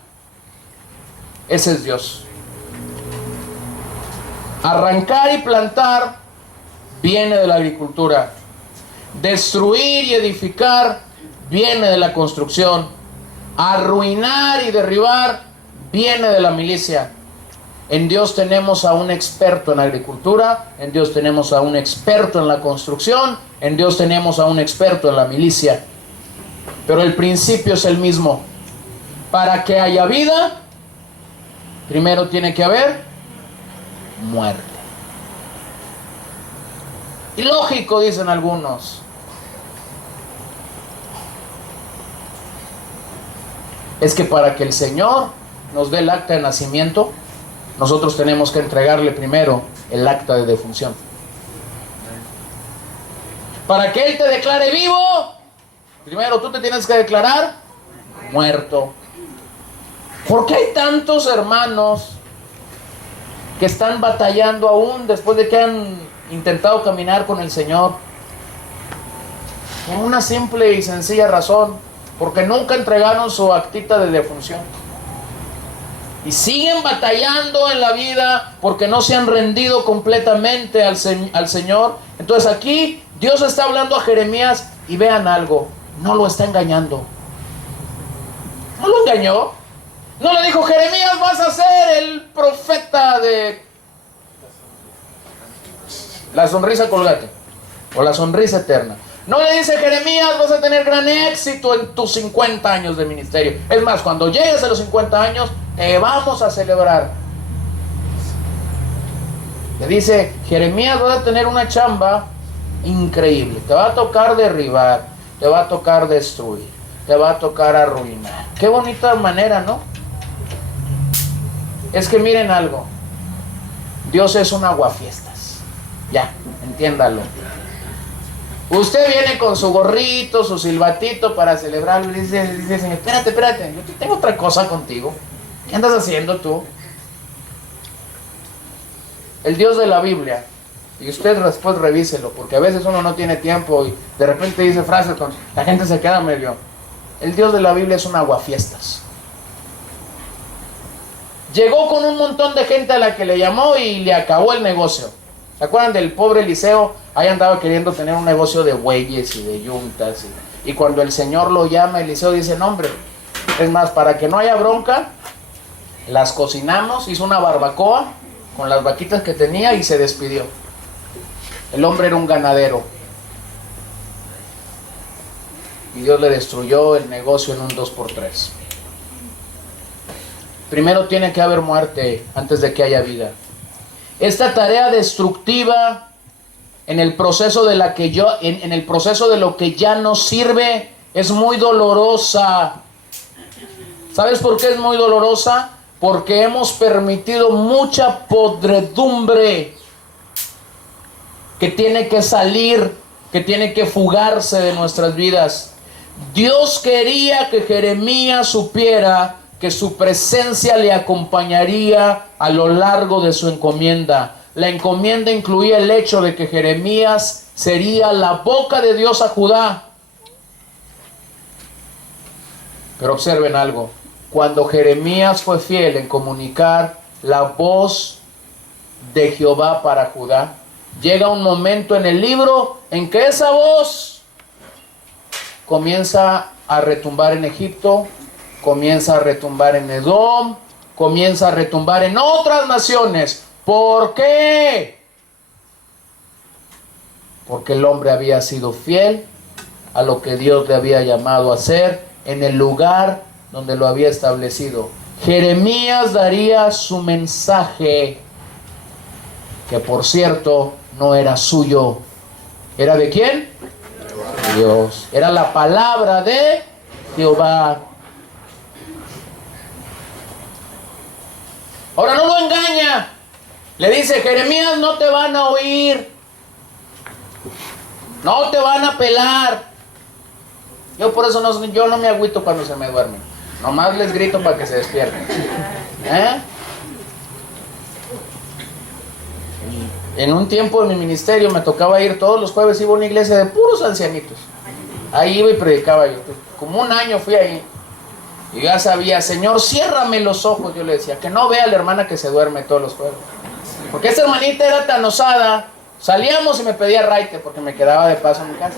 Ese es Dios. Arrancar y plantar viene de la agricultura. Destruir y edificar viene de la construcción. Arruinar y derribar viene de la milicia. En Dios tenemos a un experto en agricultura, en Dios tenemos a un experto en la construcción, en Dios tenemos a un experto en la milicia. Pero el principio es el mismo. Para que haya vida, primero tiene que haber muerte. Y lógico, dicen algunos. Es que para que el Señor nos dé el acta de nacimiento, nosotros tenemos que entregarle primero el acta de defunción. Para que Él te declare vivo, primero tú te tienes que declarar muerto. ¿Por qué hay tantos hermanos que están batallando aún después de que han intentado caminar con el Señor? Por una simple y sencilla razón: porque nunca entregaron su actita de defunción. Y siguen batallando en la vida porque no se han rendido completamente al Señor. Entonces aquí Dios está hablando a Jeremías y vean algo: no lo está engañando. No lo engañó. No le dijo: Jeremías, vas a ser el profeta de la sonrisa colgate o la sonrisa eterna. No le dice: Jeremías, vas a tener gran éxito en tus 50 años de ministerio. Es más, cuando llegues a los 50 años, te vamos a celebrar. Le dice: Jeremías, vas a tener una chamba increíble. Te va a tocar derribar, te va a tocar destruir, te va a tocar arruinar. Qué bonita manera, ¿no? Es que miren algo: Dios es un aguafiestas. Ya, entiéndalo. Usted viene con su gorrito, su silbatito para celebrarlo y dice: Señor, espérate, yo tengo otra cosa contigo. ¿Qué andas haciendo tú? El Dios de la Biblia, y usted después revíselo, porque a veces uno no tiene tiempo y de repente dice frases con la gente se queda medio. El Dios de la Biblia es un aguafiestas. Llegó con un montón de gente a la que le llamó y le acabó el negocio. ¿Se acuerdan del pobre Eliseo? Ahí andaba queriendo tener un negocio de bueyes y de yuntas. Y cuando el Señor lo llama, Eliseo dice: no, hombre, es más, para que no haya bronca, las cocinamos, hizo una barbacoa con las vaquitas que tenía y se despidió. El hombre era un ganadero. Y Dios le destruyó el negocio en un 2x3. Primero tiene que haber muerte antes de que haya vida. Esta tarea destructiva en el proceso de en el proceso de lo que ya no sirve es muy dolorosa. ¿Sabes por qué es muy dolorosa? Porque hemos permitido mucha podredumbre que tiene que salir, que tiene que fugarse de nuestras vidas. Dios quería que Jeremías supiera que su presencia le acompañaría a lo largo de su encomienda. La encomienda incluía el hecho de que Jeremías sería la boca de Dios a Judá. Pero observen algo: cuando Jeremías fue fiel en comunicar la voz de Jehová para Judá, llega un momento en el libro en que esa voz comienza a retumbar en Egipto, comienza a retumbar en Edom, comienza a retumbar en otras naciones. ¿Por qué? Porque el hombre había sido fiel a lo que Dios le había llamado a hacer en el lugar donde lo había establecido. Jeremías daría su mensaje, que por cierto no era suyo. ¿Era de quién? De Dios. Era la palabra de Jehová. Ahora no lo engaña. Le dice: Jeremías, no te van a oír, no te van a pelar. Yo por eso yo no me agüito cuando se me duermen. Nomás les grito para que se despierten. En un tiempo en mi ministerio me tocaba ir todos los jueves, iba a una iglesia de puros ancianitos. Ahí iba y predicaba yo. Como un año fui ahí. Y ya sabía: Señor, ciérrame los ojos. Yo le decía: que no vea a la hermana que se duerme todos los jueves. Porque esta hermanita era tan osada. Salíamos y me pedía raite porque me quedaba de paso en mi casa.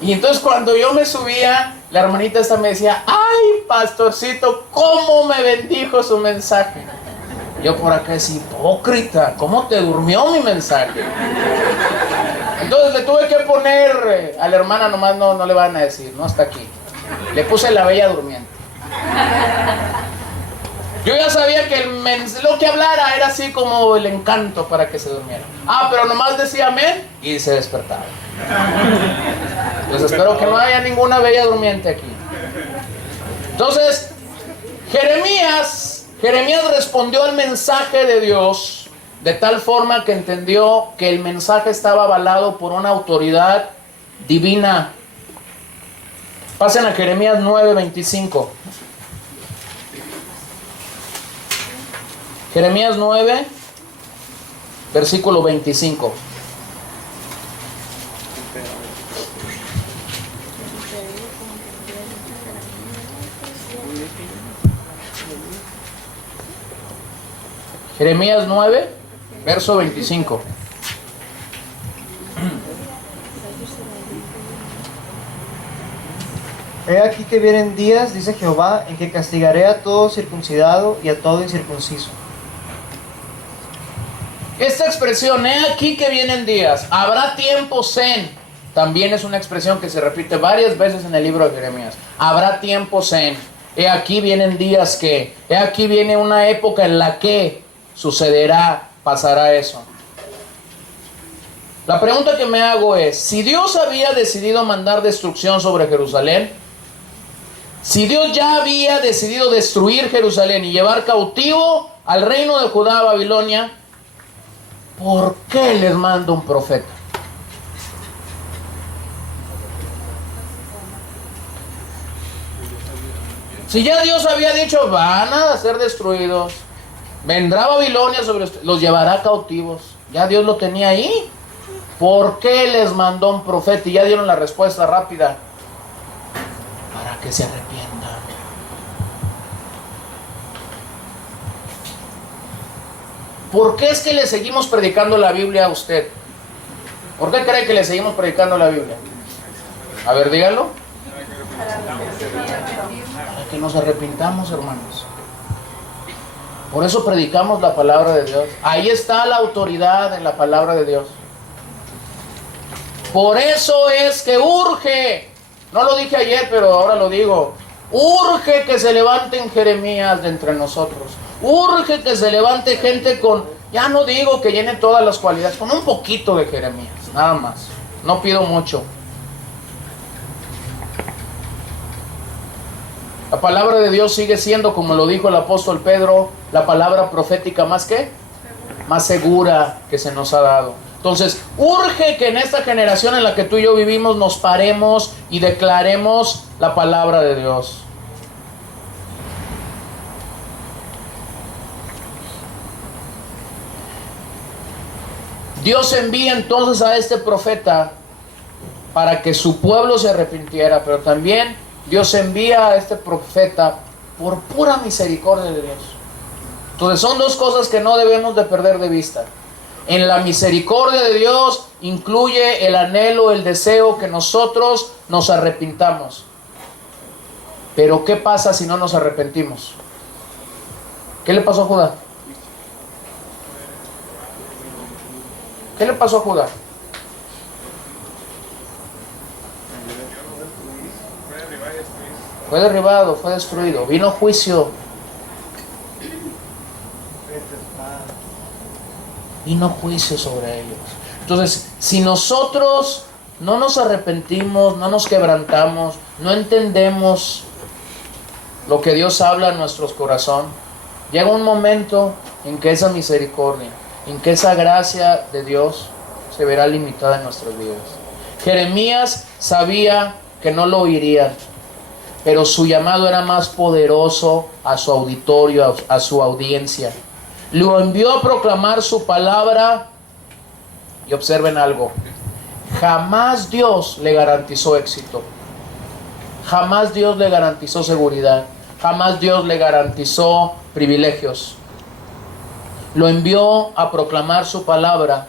Y entonces cuando yo me subía, la hermanita esta me decía: ay, pastorcito, cómo me bendijo su mensaje. Yo por acá es hipócrita, ¿cómo te durmió mi mensaje? Entonces le tuve que poner a la hermana, nomás no le van a decir, no, hasta aquí. Le puse la bella durmiente. Yo ya sabía que lo que hablara era así como el encanto para que se durmiera. Pero nomás decía amén y se despertaba. Entonces espero que no haya ninguna bella durmiente aquí. Entonces, Jeremías respondió al mensaje de Dios de tal forma que entendió que el mensaje estaba avalado por una autoridad divina. Pasen a Jeremías 9:25. Jeremías 9, versículo 25. Jeremías 9, verso 25. He aquí que vienen días, dice Jehová, en que castigaré a todo circuncidado y a todo incircunciso. Esta expresión, he aquí que vienen días, habrá tiempos en, también es una expresión que se repite varias veces en el libro de Jeremías. Habrá tiempos en, he aquí vienen días que, he aquí viene una época en la que sucederá, pasará eso. La pregunta que me hago es, si Dios había decidido mandar destrucción sobre Jerusalén, si Dios ya había decidido destruir Jerusalén y llevar cautivo al reino de Judá a Babilonia, ¿por qué les manda un profeta? Si ya Dios había dicho, van a ser destruidos, vendrá Babilonia sobre ustedes, los llevará cautivos, ya Dios lo tenía ahí. ¿Por qué les mandó un profeta? Y ya dieron la respuesta rápida. Para que se arrepientan. ¿Por qué es que le seguimos predicando la Biblia a usted? ¿Por qué cree que le seguimos predicando la Biblia? A ver, díganlo. Para que nos arrepintamos, hermanos. Por eso predicamos la palabra de Dios. Ahí está la autoridad en la palabra de Dios. Por eso es que urge, no lo dije ayer, pero ahora lo digo, urge que se levanten Jeremías de entre nosotros. Urge que se levante gente con, ya no digo que llene todas las cualidades, con un poquito de Jeremías, nada más. No pido mucho. La palabra de Dios sigue siendo, como lo dijo el apóstol Pedro, la palabra profética más que, más segura que se nos ha dado. Entonces, urge que en esta generación en la que tú y yo vivimos nos paremos y declaremos la palabra de Dios. Dios envía entonces a este profeta para que su pueblo se arrepintiera, pero también Dios envía a este profeta por pura misericordia de Dios. Entonces son dos cosas que no debemos de perder de vista. En la misericordia de Dios incluye el anhelo, el deseo que nosotros nos arrepintamos. Pero ¿qué pasa si no nos arrepentimos? ¿Qué le pasó a Judá? ¿Qué le pasó a Judá? Fue derribado, fue destruido, vino juicio. Vino juicio sobre ellos. Entonces, si nosotros no nos arrepentimos, no nos quebrantamos, no entendemos lo que Dios habla en nuestros corazones, llega un momento en que esa misericordia, en que esa gracia de Dios se verá limitada en nuestras vidas. Jeremías sabía que no lo oirían, pero su llamado era más poderoso a su auditorio, a su audiencia. Lo envió a proclamar su palabra. Y observen algo, jamás Dios le garantizó éxito, jamás Dios le garantizó seguridad, jamás Dios le garantizó privilegios. Lo envió a proclamar su palabra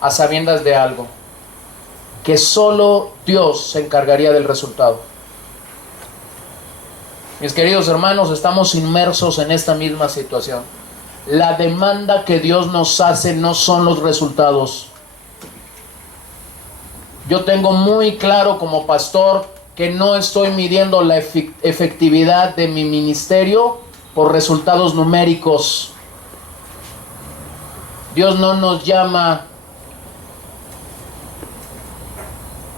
a sabiendas de algo, que solo Dios se encargaría del resultado. Mis queridos hermanos, estamos inmersos en esta misma situación. La demanda que Dios nos hace no son los resultados. Yo tengo muy claro como pastor que no estoy midiendo la efectividad de mi ministerio por resultados numéricos. Dios no nos llama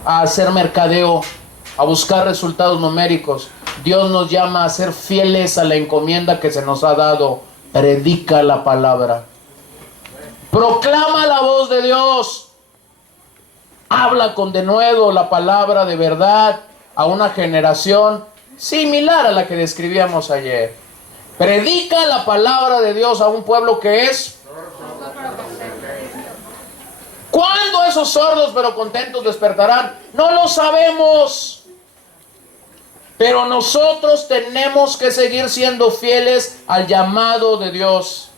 a hacer mercadeo, a buscar resultados numéricos. Dios nos llama a ser fieles a la encomienda que se nos ha dado. Predica la palabra. Proclama la voz de Dios. Habla con denuedo la palabra de verdad a una generación similar a la que describíamos ayer. Predica la palabra de Dios a un pueblo que es... ¿Cuándo esos sordos pero contentos despertarán? No lo sabemos. Pero nosotros tenemos que seguir siendo fieles al llamado de Dios.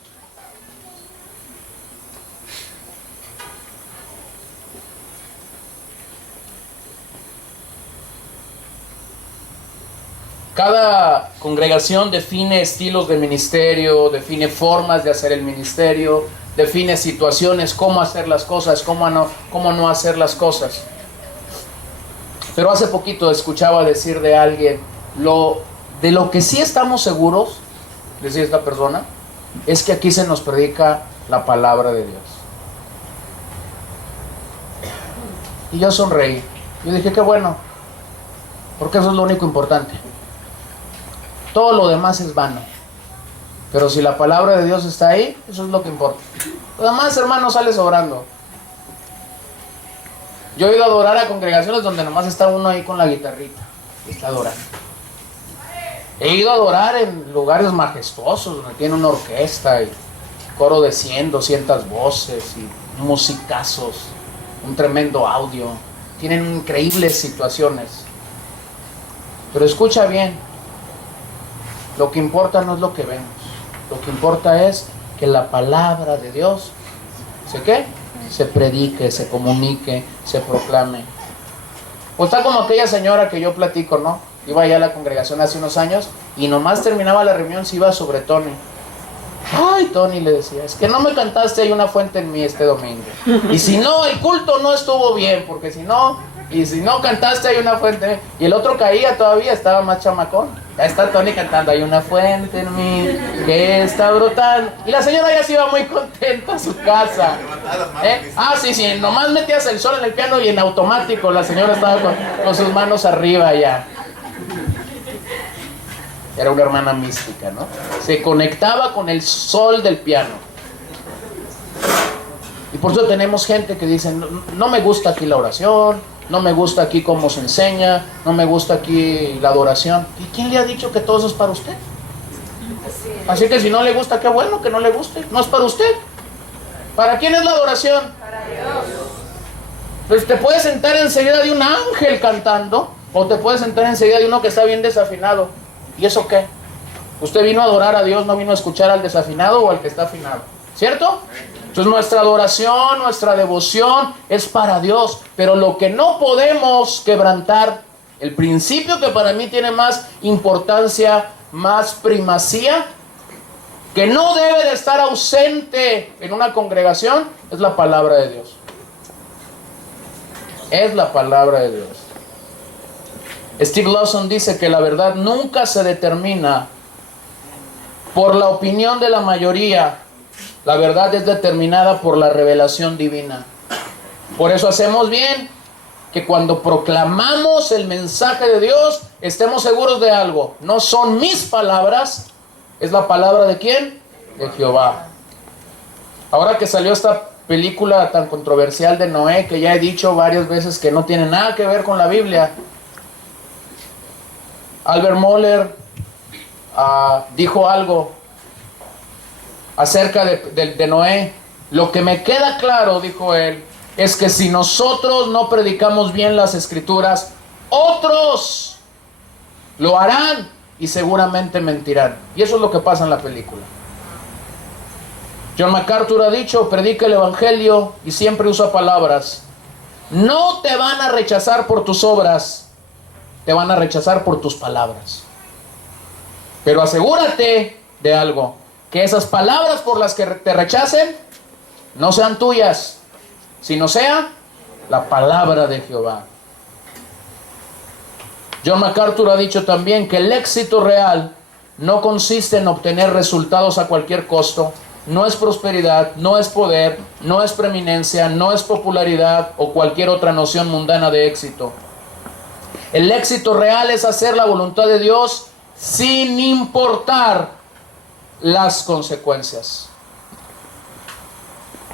Cada congregación define estilos de ministerio, define formas de hacer el ministerio, define situaciones, cómo hacer las cosas, cómo no hacer las cosas. Pero hace poquito escuchaba decir de alguien, de lo que sí estamos seguros, decía esta persona, es que aquí se nos predica la palabra de Dios. Y yo sonreí. Yo dije, qué bueno, porque eso es lo único importante. Todo lo demás es vano. Pero si la palabra de Dios está ahí, eso es lo que importa. Lo demás, hermano, sale sobrando. Yo he ido a adorar a congregaciones donde nomás está uno ahí con la guitarrita y está adorando. He ido a adorar en lugares majestuosos donde tiene una orquesta y coro de 100, 200 voces y musicazos, un tremendo audio. Tienen increíbles situaciones. Pero escucha bien. Lo que importa no es lo que vemos. Lo que importa es que la palabra de Dios se predique, se comunique, se proclame. Pues está como aquella señora que yo platico, ¿no? Iba allá a la congregación hace unos años y nomás terminaba la reunión, se iba sobre Tony. Ay, Tony, le decía, es que no me cantaste Hay una fuente en mí este domingo. Y si no, el culto no estuvo bien, porque si no cantaste Hay una fuente en mí. Y el otro caía todavía, estaba más chamacón. Ya está Tony cantando Hay una fuente en mí que está brotando. Y la señora ya se iba muy contenta a su casa. Sí, nomás metías el sol en el piano y en automático la señora estaba con sus manos arriba ya. Era una hermana mística, ¿no? Se conectaba con el sol del piano. Y por eso tenemos gente que dice, no me gusta aquí la oración, no me gusta aquí cómo se enseña, no me gusta aquí la adoración. ¿Y quién le ha dicho que todo eso es para usted? Así que si no le gusta, qué bueno que no le guste. No es para usted. ¿Para quién es la adoración? Para Dios. Pues te puedes sentar enseguida de un ángel cantando, o te puedes sentar enseguida de uno que está bien desafinado. ¿Y eso qué? Usted vino a adorar a Dios, no vino a escuchar al desafinado o al que está afinado. ¿Cierto? Entonces nuestra adoración, nuestra devoción es para Dios. Pero lo que no podemos quebrantar, el principio que para mí tiene más importancia, más primacía, que no debe de estar ausente en una congregación, es la palabra de Dios. Es la palabra de Dios. Steve Lawson dice que la verdad nunca se determina por la opinión de la mayoría. La verdad es determinada por la revelación divina. Por eso hacemos bien que cuando proclamamos el mensaje de Dios, estemos seguros de algo. No son mis palabras, es la palabra ¿de quién? De Jehová. Ahora que salió esta película tan controversial de Noé, que ya he dicho varias veces que no tiene nada que ver con la Biblia, Albert Mohler dijo algo acerca de Noé. Lo que me queda claro, dijo él, es que si nosotros no predicamos bien las escrituras, otros lo harán y seguramente mentirán. Y eso es lo que pasa en la película. John MacArthur ha dicho, predica el evangelio, y siempre usa palabras. No te van a rechazar por tus obras, te van a rechazar por tus palabras. Pero asegúrate de algo, que esas palabras por las que te rechacen no sean tuyas, sino sea la palabra de Jehová. John MacArthur ha dicho también que el éxito real no consiste en obtener resultados a cualquier costo, no es prosperidad, no es poder, no es preeminencia, no es popularidad o cualquier otra noción mundana de éxito. El éxito real es hacer la voluntad de Dios sin importar las consecuencias.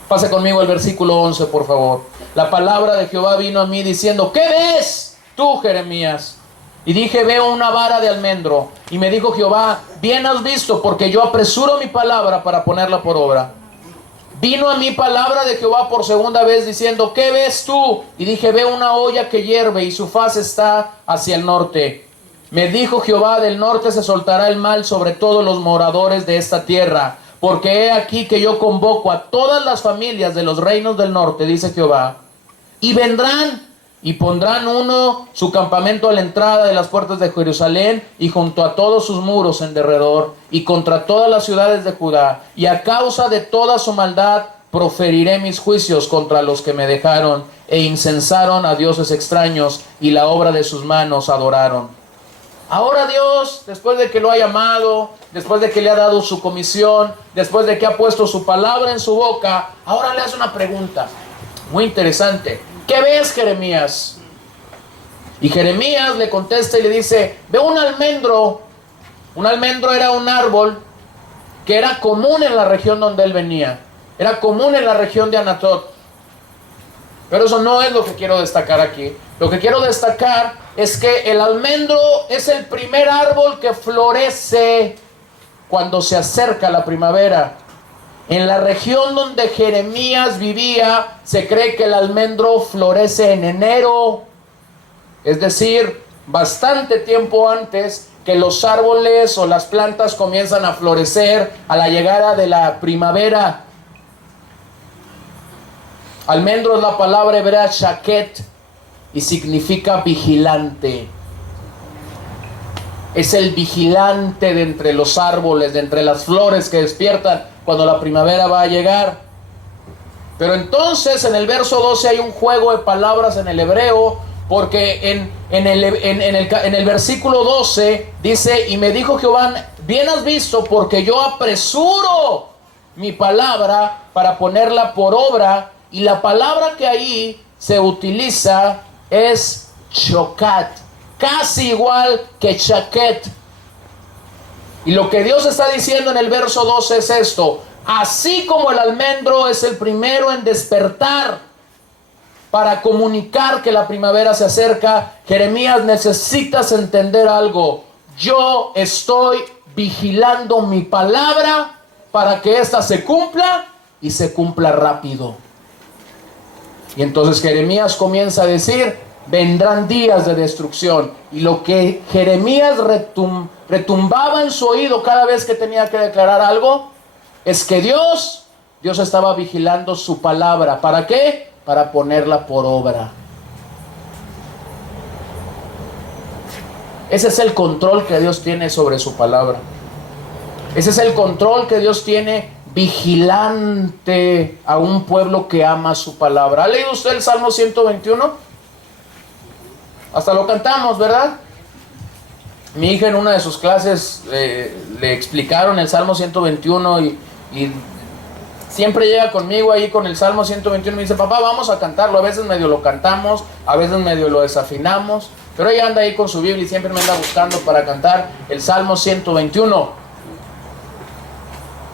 Pase conmigo el versículo 11, por favor. La palabra de Jehová vino a mí diciendo: ¿qué ves tú, Jeremías? Y dije: veo una vara de almendro. Y me dijo Jehová: bien has visto, porque yo apresuro mi palabra para ponerla por obra. Vino a mí palabra de Jehová por segunda vez diciendo: ¿qué ves tú? Y dije: veo una olla que hierve y su faz está hacia el norte. Me dijo Jehová: del norte se soltará el mal sobre todos los moradores de esta tierra, porque he aquí que yo convoco a todas las familias de los reinos del norte, dice Jehová, y vendrán y pondrán uno su campamento a la entrada de las puertas de Jerusalén y junto a todos sus muros en derredor y contra todas las ciudades de Judá, y a causa de toda su maldad proferiré mis juicios contra los que me dejaron e incensaron a dioses extraños y la obra de sus manos adoraron. Ahora Dios, después de que lo ha llamado, después de que le ha dado su comisión, después de que ha puesto su palabra en su boca, ahora le hace una pregunta muy interesante. ¿Qué ves, Jeremías? Y Jeremías le contesta y le dice: veo un almendro. Un almendro era un árbol que era común en la región donde él venía. Era común en la región de Anatot. Pero eso no es lo que quiero destacar aquí. Lo que quiero destacar es que el almendro es el primer árbol que florece cuando se acerca la primavera. En la región donde Jeremías vivía, se cree que el almendro florece en enero, es decir, bastante tiempo antes que los árboles o las plantas comienzan a florecer a la llegada de la primavera. Almendro es la palabra hebrea shaket y significa vigilante. Es el vigilante de entre los árboles, de entre las flores que despiertan cuando la primavera va a llegar. Pero entonces en el verso 12 hay un juego de palabras en el hebreo, porque en el versículo 12 dice: y me dijo Jehová: bien has visto, porque yo apresuro mi palabra para ponerla por obra. Y la palabra que ahí se utiliza es chocat, casi igual que chaquet. Y lo que Dios está diciendo en el verso 12 es esto: así como el almendro es el primero en despertar para comunicar que la primavera se acerca, Jeremías, necesitas entender algo. Yo estoy vigilando mi palabra para que ésta se cumpla y se cumpla rápido. Y entonces Jeremías comienza a decir: vendrán días de destrucción. Y lo que Jeremías retumbaba en su oído cada vez que tenía que declarar algo, es que Dios estaba vigilando su palabra. ¿Para qué? Para ponerla por obra. Ese es el control que Dios tiene sobre su palabra. Ese es el control que Dios tiene vigilante a un pueblo que ama su palabra. ¿Ha leído usted el Salmo 121? Hasta lo cantamos, ¿verdad? Mi hija en una de sus clases le explicaron el Salmo 121 y siempre llega conmigo ahí con el Salmo 121 y me dice: papá, vamos a cantarlo. A veces medio lo cantamos, a veces medio lo desafinamos, pero ella anda ahí con su Biblia y siempre me anda buscando para cantar el Salmo 121.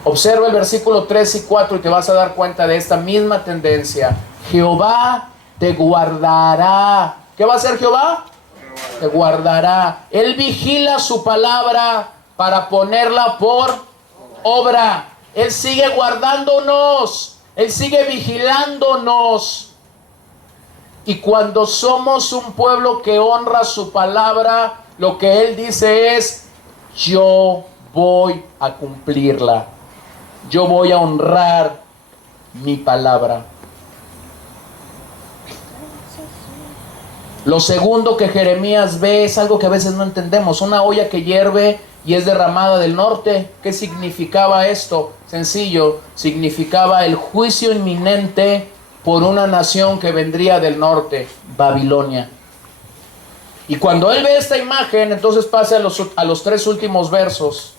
Observa el versículo 3 y 4 y te vas a dar cuenta de esta misma tendencia. Jehová te guardará. ¿Qué va a hacer Jehová? Te guardará. Él vigila su palabra para ponerla por obra. Él sigue guardándonos. Él sigue vigilándonos. Y cuando somos un pueblo que honra su palabra, lo que Él dice es: yo voy a cumplirla. Yo voy a honrar mi palabra. Lo segundo que Jeremías ve es algo que a veces no entendemos. Una olla que hierve y es derramada del norte. ¿Qué significaba esto? Sencillo, significaba el juicio inminente por una nación que vendría del norte, Babilonia. Y cuando él ve esta imagen, entonces pasa a los 3 últimos versos.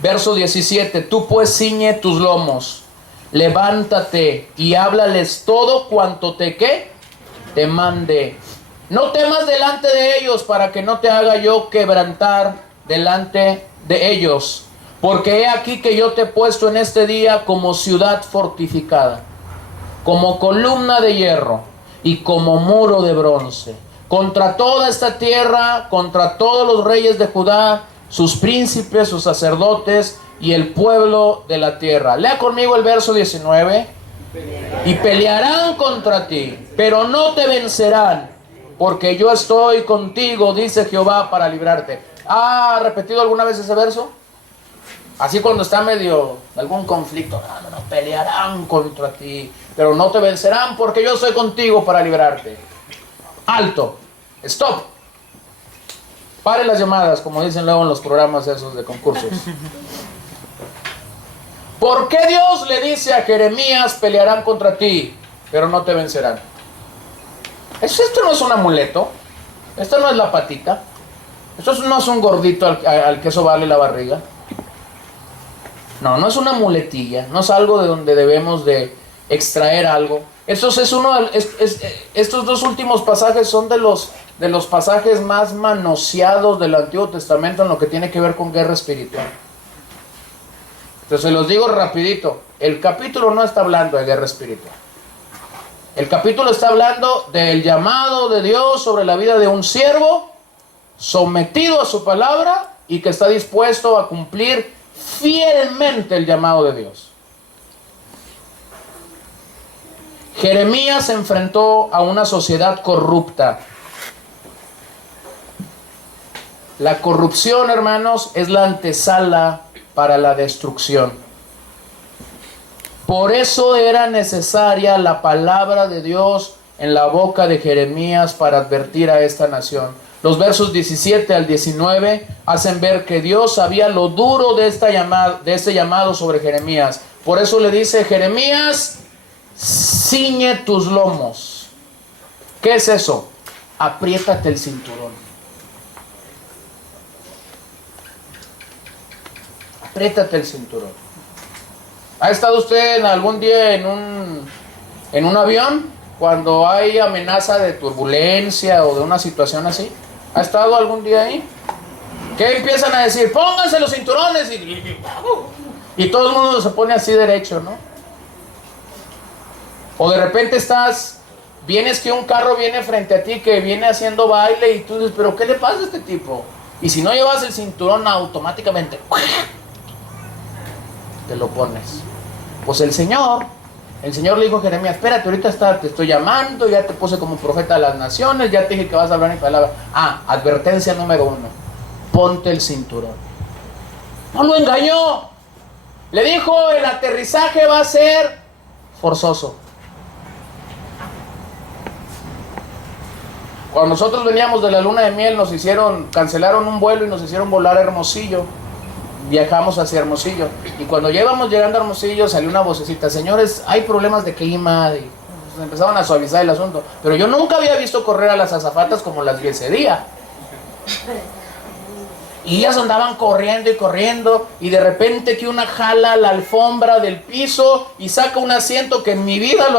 Verso 17, tú pues ciñe tus lomos, levántate y háblales todo cuanto te mande. No temas delante de ellos para que no te haga yo quebrantar delante de ellos. Porque he aquí que yo te he puesto en este día como ciudad fortificada, como columna de hierro y como muro de bronce. Contra toda esta tierra, contra todos los reyes de Judá, sus príncipes, sus sacerdotes y el pueblo de la tierra. Lea conmigo el verso 19. Y pelearán contra ti, pero no te vencerán, porque yo estoy contigo, dice Jehová, para librarte. ¿Ha repetido alguna vez ese verso? Así cuando está medio algún conflicto. No, pelearán contra ti, pero no te vencerán, porque yo estoy contigo para librarte. Alto, stop. Pare las llamadas, como dicen luego en los programas esos de concursos. ¿Por qué Dios le dice a Jeremías, pelearán contra ti, pero no te vencerán? Esto no es un amuleto, esto no es la patita, esto no es un gordito al que eso vale la barriga. No es una muletilla, no es algo de donde debemos de extraer algo. Estos 2 últimos pasajes son de los pasajes más manoseados del Antiguo Testamento en lo que tiene que ver con guerra espiritual. Entonces los digo rapidito, el capítulo no está hablando de guerra espiritual. El capítulo está hablando del llamado de Dios sobre la vida de un siervo sometido a su palabra y que está dispuesto a cumplir fielmente el llamado de Dios. Jeremías se enfrentó a una sociedad corrupta. La corrupción, hermanos, es la antesala para la destrucción. Por eso era necesaria la palabra de Dios en la boca de Jeremías para advertir a esta nación. Los versos 17 al 19 hacen ver que Dios sabía lo duro de este llamado sobre Jeremías. Por eso le dice: Jeremías, ciñe tus lomos. ¿Qué es eso? Apriétate el cinturón. Apriétate el cinturón. ¿Ha estado usted algún día en un avión cuando hay amenaza de turbulencia o de una situación así? ¿Ha estado algún día ahí? ¿Qué empiezan a decir? Pónganse los cinturones y todo el mundo se pone así derecho, ¿no? O de repente vienes que un carro viene frente a ti que viene haciendo baile y tú dices, ¿pero qué le pasa a este tipo? Y si no llevas el cinturón, automáticamente te lo pones. Pues el Señor le dijo a Jeremías: espérate, ahorita te estoy llamando, ya te puse como profeta de las naciones, ya te dije que vas a hablar mi palabra. Advertencia número 1: ponte el cinturón. No lo engañó. Le dijo: el aterrizaje va a ser forzoso. Cuando nosotros veníamos de la luna de miel, cancelaron un vuelo y nos hicieron volar a Hermosillo. Viajamos hacia Hermosillo. Y cuando ya íbamos llegando a Hermosillo, salió una vocecita: señores, hay problemas de clima. Y empezaban a suavizar el asunto. Pero yo nunca había visto correr a las azafatas como las vi ese día. Y ellas andaban corriendo y corriendo. Y de repente que una jala la alfombra del piso y saca un asiento que en mi vida lo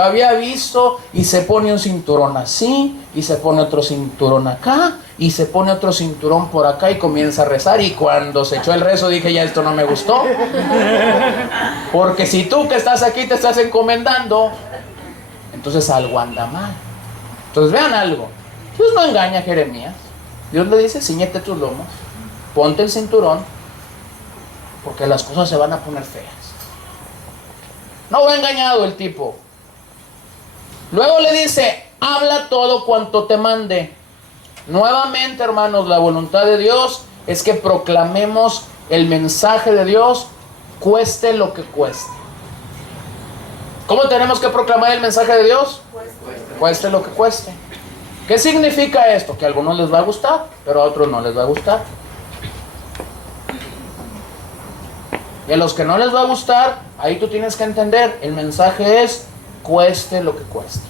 había visto, y se pone un cinturón así, y se pone otro cinturón acá, y se pone otro cinturón por acá, y comienza a rezar. Y cuando se echó el rezo dije: ya esto no me gustó, porque si tú que estás aquí te estás encomendando, entonces algo anda mal. Entonces vean algo, Dios no engaña a Jeremías. Dios le dice: ciñete tus lomos, ponte el cinturón, porque las cosas se van a poner feas. No va engañado el tipo. Luego le dice: habla todo cuanto te mande. Nuevamente, hermanos, la voluntad de Dios es que proclamemos el mensaje de Dios, cueste lo que cueste. ¿Cómo tenemos que proclamar el mensaje de Dios? Cueste lo que cueste. ¿Qué significa esto? Que a algunos les va a gustar, pero a otros no les va a gustar. Y a los que no les va a gustar, ahí tú tienes que entender, el mensaje es, cueste lo que cueste.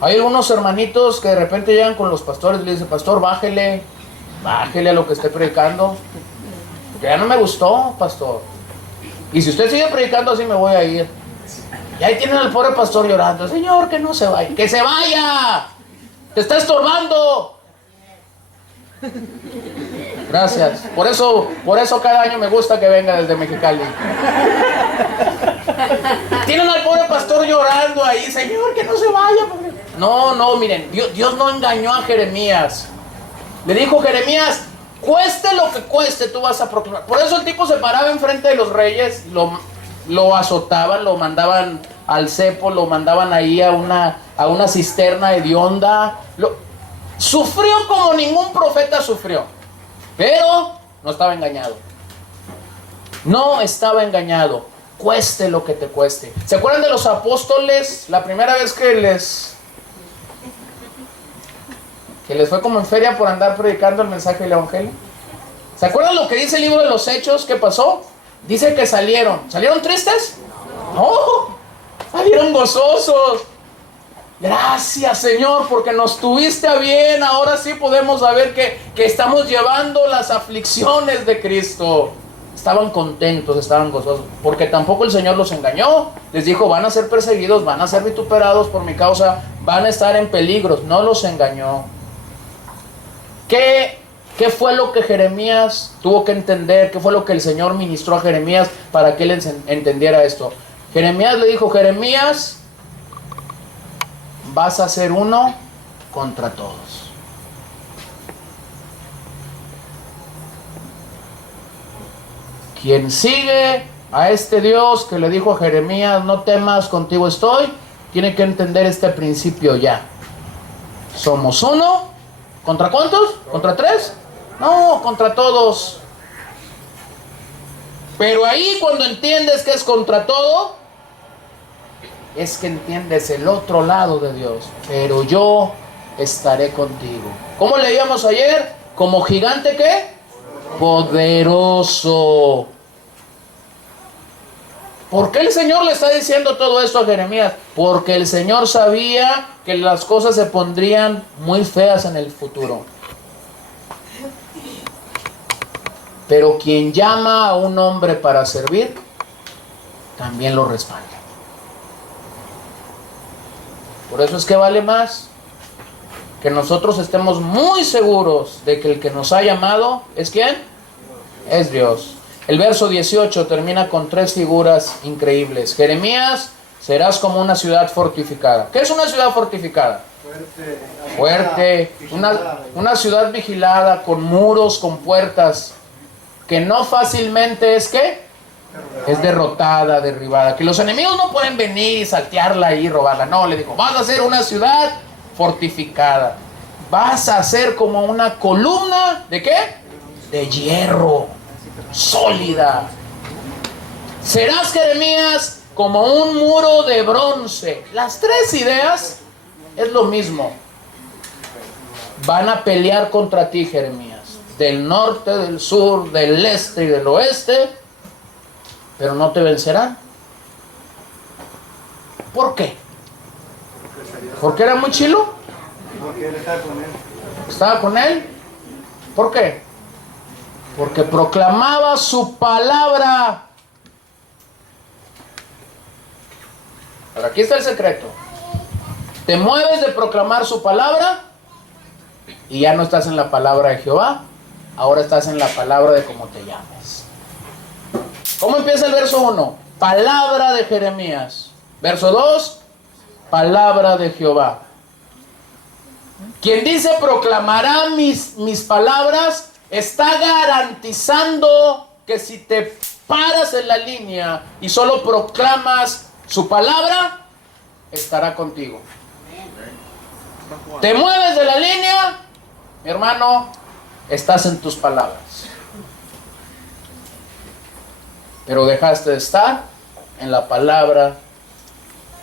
Hay algunos hermanitos que de repente llegan con los pastores y le dicen, pastor, bájele a lo que esté predicando. Ya no me gustó, pastor. Y si usted sigue predicando así, me voy a ir. Y ahí tienen al pobre pastor llorando, Señor, que no se vaya. ¡Que se vaya! ¡Te está estorbando! Gracias. Por eso cada año me gusta que venga desde Mexicali. Tienen al pobre pastor llorando ahí, Señor, que no se vaya. No, miren, Dios no engañó a Jeremías. Le dijo, Jeremías, cueste lo que cueste, tú vas a proclamar. Por eso el tipo se paraba enfrente de los reyes, lo azotaban, lo mandaban al cepo, lo mandaban ahí a una cisterna hedionda. Sufrió como ningún profeta sufrió, pero no estaba engañado. No estaba engañado. Cueste lo que te cueste. ¿Se acuerdan de los apóstoles? La primera vez que les fue como en feria por andar predicando el mensaje del evangelio. ¿Se acuerdan lo que dice el libro de los Hechos? ¿Qué pasó? Dice que salieron tristes. No, salieron gozosos. Gracias, Señor, porque nos tuviste a bien. Ahora sí podemos saber que estamos llevando las aflicciones de Cristo. Estaban contentos, estaban gozosos, porque tampoco el Señor los engañó. Les dijo, van a ser perseguidos, van a ser vituperados por mi causa, van a estar en peligros. No los engañó. ¿Qué fue lo que Jeremías tuvo que entender? ¿Qué fue lo que el Señor ministró a Jeremías para que él entendiera esto? Jeremías le dijo, Jeremías, vas a ser uno contra todos. Quien sigue a este Dios que le dijo a Jeremías, no temas, contigo estoy, tiene que entender este principio ya. Somos uno. ¿Contra cuántos? ¿Contra tres? No, contra todos. Pero ahí cuando entiendes que es contra todo, es que entiendes el otro lado de Dios. Pero yo estaré contigo. ¿Cómo leíamos ayer? Como gigante, ¿qué? Poderoso. ¿Por qué el Señor le está diciendo todo esto a Jeremías? Porque el Señor sabía que las cosas se pondrían muy feas en el futuro. Pero quien llama a un hombre para servir, también lo respalda. Por eso es que vale más que nosotros estemos muy seguros de que el que nos ha llamado, ¿es quién? Es Dios. El verso 18 termina con tres figuras increíbles. Jeremías, serás como una ciudad fortificada. ¿Qué es una ciudad fortificada? Fuerte. Una ciudad vigilada, con muros, con puertas, que no fácilmente es ¿qué? Es derrotada, derribada. Que los enemigos no pueden venir y saltearla y robarla. No, le dijo, vas a ser una ciudad fortificada. Vas a ser como una columna, ¿de qué? De hierro, sólida. Serás, Jeremías, como un muro de bronce. Las tres ideas es lo mismo. Van a pelear contra ti, Jeremías, del norte, del sur, del este y del oeste, pero no te vencerán. ¿Por qué? ¿Porque era muy chilo? Porque él estaba con él. ¿Estaba con él? ¿Por qué? Porque proclamaba su palabra. Ahora aquí está el secreto. Te mueves de proclamar su palabra y ya no estás en la palabra de Jehová, ahora estás en la palabra de cómo te llames. ¿Cómo empieza el verso 1? Palabra de Jeremías. Verso 2, palabra de Jehová. Quien dice proclamará mis palabras, está garantizando que si te paras en la línea y solo proclamas su palabra, estará contigo. Te mueves de la línea, mi hermano, estás en tus palabras. pero dejaste de estar en la palabra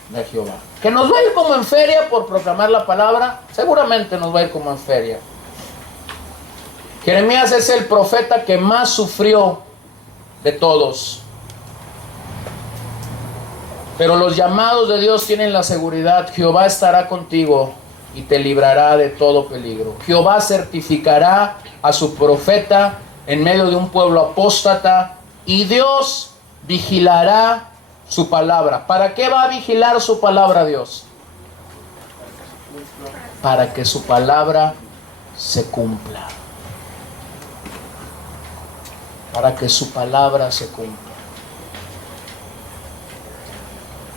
de Jehová. ¿Que nos va a ir como en feria por proclamar la palabra? Seguramente nos va a ir como en feria. Jeremías es el profeta que más sufrió de todos. Pero los llamados de Dios tienen la seguridad: Jehová estará contigo y te librará de todo peligro. Jehová certificará a su profeta en medio de un pueblo apóstata, y Dios vigilará su palabra. ¿Para qué va a vigilar su palabra Dios? Para que su palabra se cumpla. Para que su palabra se cumpla.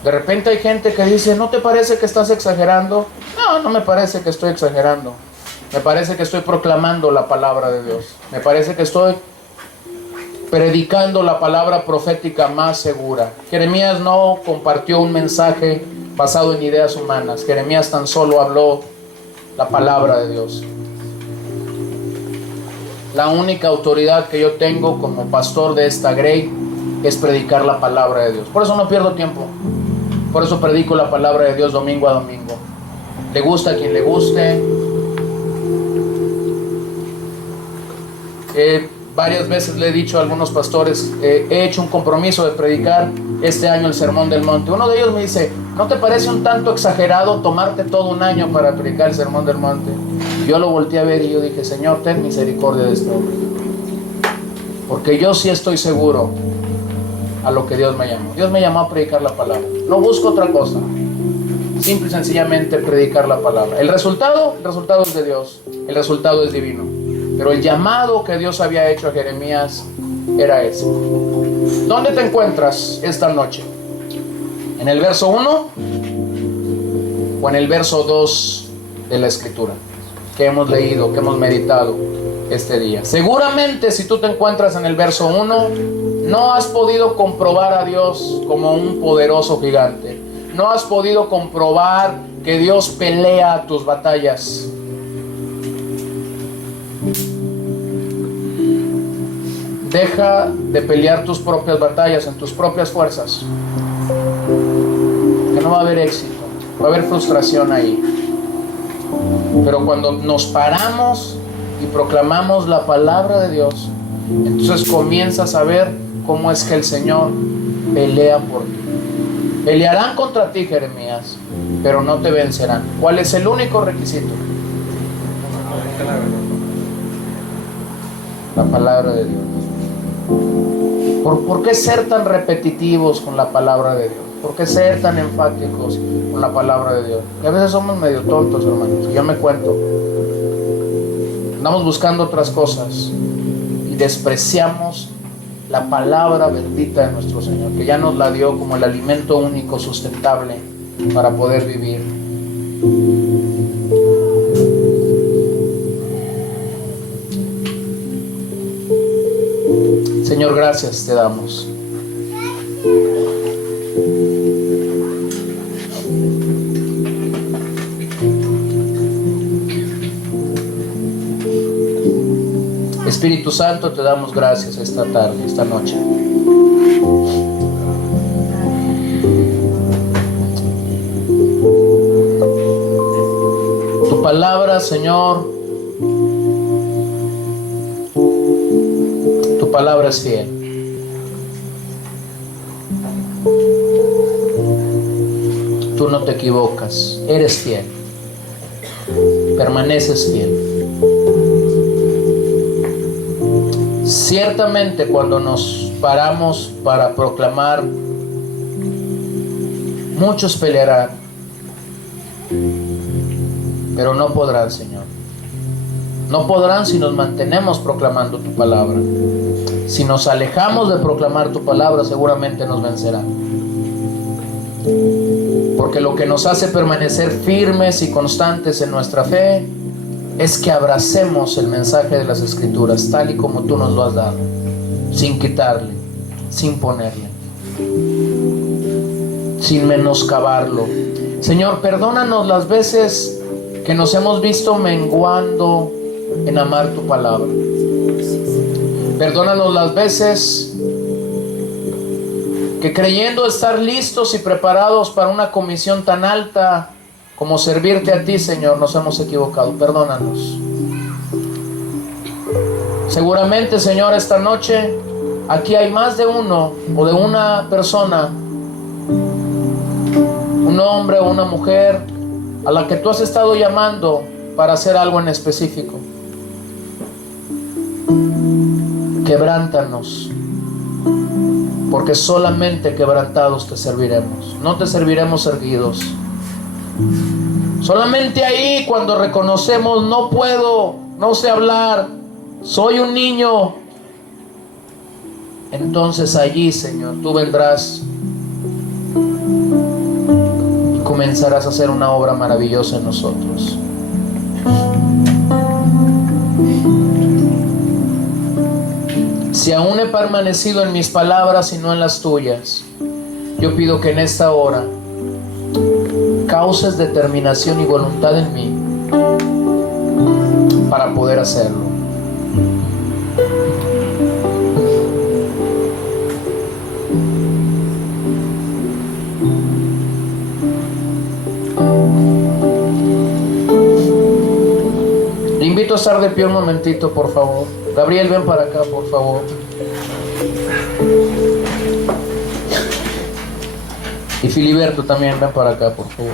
De repente hay gente que dice: ¿no te parece que estás exagerando? No, no me parece que estoy exagerando. Me parece que estoy proclamando la palabra de Dios. Me parece que estoy predicando la palabra profética más segura. Jeremías no compartió un mensaje basado en ideas humanas. Jeremías tan solo habló la palabra de Dios. La única autoridad que yo tengo como pastor de esta Grey es predicar la palabra de Dios. Por eso no pierdo tiempo. Por eso predico la palabra de Dios domingo a domingo. Le gusta a quien le guste. Varias veces le he dicho a algunos pastores, he hecho un compromiso de predicar este año el Sermón del Monte. Uno de ellos me dice: ¿no te parece un tanto exagerado tomarte todo un año para predicar el Sermón del Monte? Yo lo volteé a ver y yo dije: Señor, ten misericordia de este hombre, porque yo sí estoy seguro a lo que Dios me llamó. Dios me llamó a predicar la palabra. No busco otra cosa. Simple y sencillamente predicar la palabra. El resultado es de Dios. El resultado es divino. Pero el llamado que Dios había hecho a Jeremías era ese. ¿Dónde te encuentras esta noche? ¿En el verso 1 o en el verso 2 de la Escritura que hemos leído, que hemos meditado este día? Seguramente si tú te encuentras en el verso 1, no has podido comprobar a Dios como un poderoso gigante. No has podido comprobar que Dios pelea tus batallas. Deja de pelear tus propias batallas en tus propias fuerzas, que no va a haber éxito, va a haber frustración ahí. Pero cuando nos paramos y proclamamos la palabra de Dios, entonces comienzas a ver cómo es que el Señor pelea por ti. Pelearán contra ti, Jeremías, pero no te vencerán. ¿Cuál es el único requisito? La palabra de Dios. ¿Por qué ser tan repetitivos con la palabra de Dios? ¿Por qué ser tan enfáticos con la palabra de Dios? Y a veces somos medio tontos, hermanos. Yo me cuento. Andamos buscando otras cosas y despreciamos la palabra bendita de nuestro Señor, que ya nos la dio como el alimento único, sustentable para poder vivir. Señor, gracias te damos. Espíritu Santo, te damos gracias esta tarde, esta noche. Tu palabra, Señor, tu palabra es fiel. Tú no te equivocas, eres fiel, permaneces fiel. Ciertamente cuando nos paramos para proclamar, muchos pelearán, pero no podrán, Señor. No podrán si nos mantenemos proclamando tu palabra. Si nos alejamos de proclamar tu palabra, seguramente nos vencerán. Porque lo que nos hace permanecer firmes y constantes en nuestra fe es que abracemos el mensaje de las Escrituras tal y como tú nos lo has dado, sin quitarle, sin ponerle, sin menoscabarlo. Señor, perdónanos las veces que nos hemos visto menguando en amar tu palabra. Perdónanos las veces que creyendo estar listos y preparados para una comisión tan alta como servirte a ti, Señor, nos hemos equivocado. Perdónanos. Seguramente, Señor, esta noche aquí hay más de uno o de una persona, un hombre o una mujer a la que tú has estado llamando para hacer algo en específico. Quebrántanos, porque solamente quebrantados te serviremos. No te serviremos erguidos. Solamente ahí, cuando reconocemos: no puedo, no sé hablar, soy un niño, entonces allí, Señor, tú vendrás y comenzarás a hacer una obra maravillosa en nosotros. Si aún he permanecido en mis palabras y no en las tuyas, yo pido que en esta hora causes determinación y voluntad en mí para poder hacerlo. Le invito a estar de pie un momentito, por favor. Gabriel, ven para acá, por favor. Y Filiberto también, ven para acá, por favor.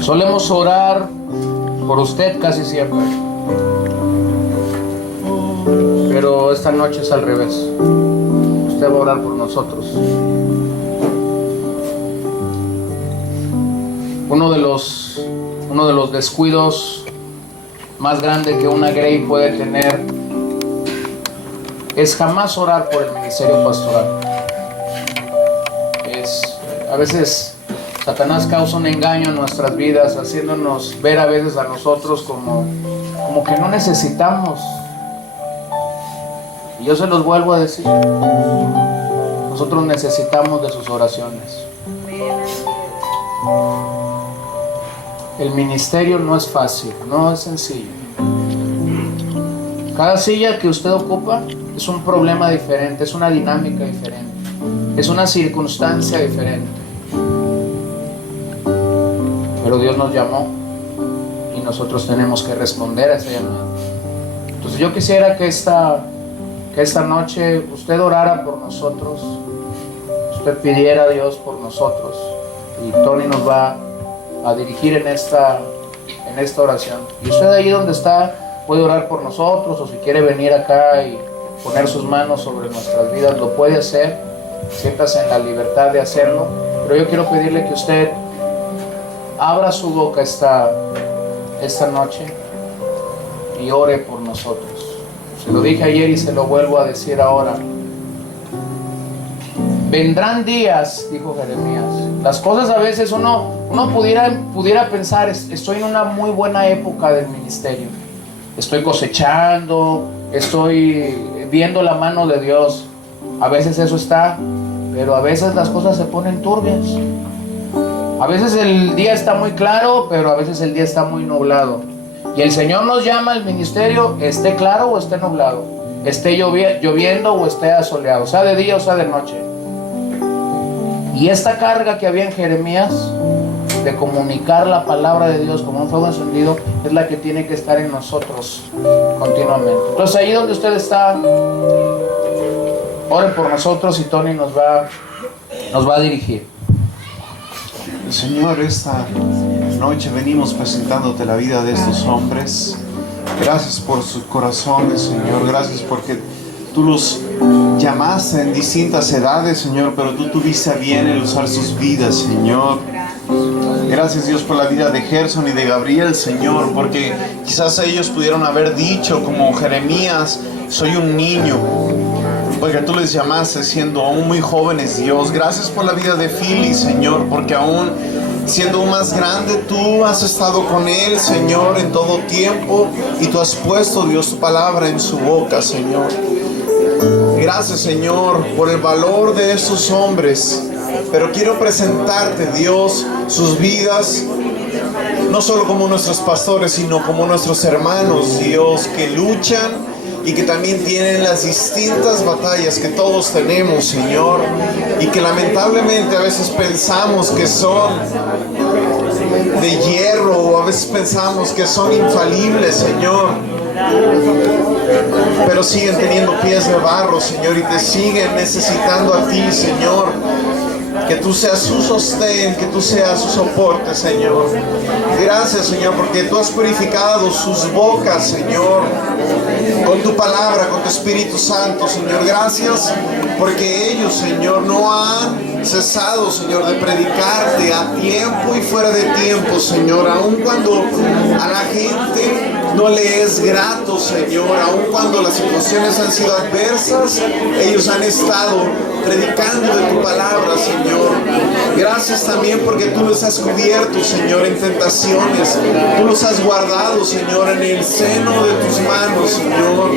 Solemos orar por usted casi siempre, pero esta noche es al revés. Usted va a orar por nosotros. Uno de los descuidos más grandes que una Grey puede tener es jamás orar por el ministerio pastoral. A veces Satanás causa un engaño en nuestras vidas, haciéndonos ver a veces a nosotros como que no necesitamos. Y yo se los vuelvo a decir: nosotros necesitamos de sus oraciones. El ministerio no es fácil, no es sencillo. Cada silla que usted ocupa es un problema diferente, es una dinámica diferente, es una circunstancia diferente. Pero Dios nos llamó y nosotros tenemos que responder a ese llamado. Entonces yo quisiera que esta noche usted orara por nosotros, usted pidiera a Dios por nosotros, y Tony nos va a dirigir en esta oración. Y usted ahí donde está puede orar por nosotros, o si quiere venir acá y poner sus manos sobre nuestras vidas, lo puede hacer. Siéntase en la libertad de hacerlo, pero yo quiero pedirle que usted abra su boca esta noche y ore por nosotros. Se lo dije ayer y se lo vuelvo a decir ahora. Vendrán días, dijo Jeremías. Las cosas a veces uno pudiera pensar: estoy en una muy buena época del ministerio. Estoy cosechando, estoy viendo la mano de Dios. A veces eso está, pero a veces las cosas se ponen turbias. A veces el día está muy claro, pero a veces el día está muy nublado. Y el Señor nos llama al ministerio, esté claro o esté nublado, esté lloviendo o esté asoleado, sea de día o sea de noche. Y esta carga que había en Jeremías de comunicar la palabra de Dios como un fuego encendido es la que tiene que estar en nosotros continuamente. Entonces ahí donde usted está, oren por nosotros y Tony nos va a dirigir. Señor, esta noche venimos presentándote la vida de estos hombres. Gracias por sus corazones, Señor. Gracias porque tú los llamaste en distintas edades, Señor, pero tú tuviste a bien el usar sus vidas, Señor. Gracias, Dios, por la vida de Gerson y de Gabriel, Señor, porque quizás ellos pudieron haber dicho como Jeremías: soy un niño, porque tú les llamaste siendo aún muy jóvenes, Dios. Gracias por la vida de Philly, Señor, porque aún siendo aún más grande, tú has estado con él, Señor, en todo tiempo, y tú has puesto, Dios, tu palabra en su boca, Señor. Gracias, Señor, por el valor de estos hombres, pero quiero presentarte, Dios, sus vidas, no solo como nuestros pastores, sino como nuestros hermanos, Dios, que luchan y que también tienen las distintas batallas que todos tenemos, Señor, y que lamentablemente a veces pensamos que son de hierro, o a veces pensamos que son infalibles, Señor, pero siguen teniendo pies de barro, Señor, y te siguen necesitando a ti, Señor. Que tú seas su sostén, que tú seas su soporte, Señor. Gracias, Señor, porque tú has purificado sus bocas, Señor, con tu palabra, con tu Espíritu Santo, Señor. Gracias porque ellos, Señor, no han cesado, Señor, de predicarte a tiempo y fuera de tiempo, Señor. Aun cuando a la gente no le es grato, Señor, aun cuando las situaciones han sido adversas, ellos han estado predicando de tu palabra, Señor. Gracias también porque tú los has cubierto, Señor, en tentaciones. Tú los has guardado, Señor, en el seno de tus manos, Señor.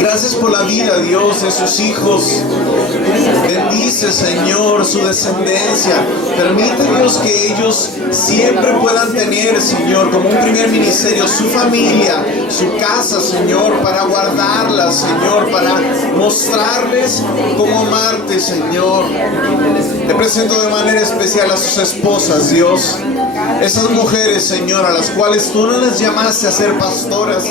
Gracias por la vida, Dios, de sus hijos. Bendice, Señor, su descendencia. Permite, Dios, que ellos siempre puedan tener, Señor, como un primer ministerio, su familia, su casa, Señor, para guardarla, Señor, para mostrarles cómo amarte, Señor. Te presento de manera especial a sus esposas, Dios. Esas mujeres, Señor, a las cuales tú no les llamaste a ser pastoras,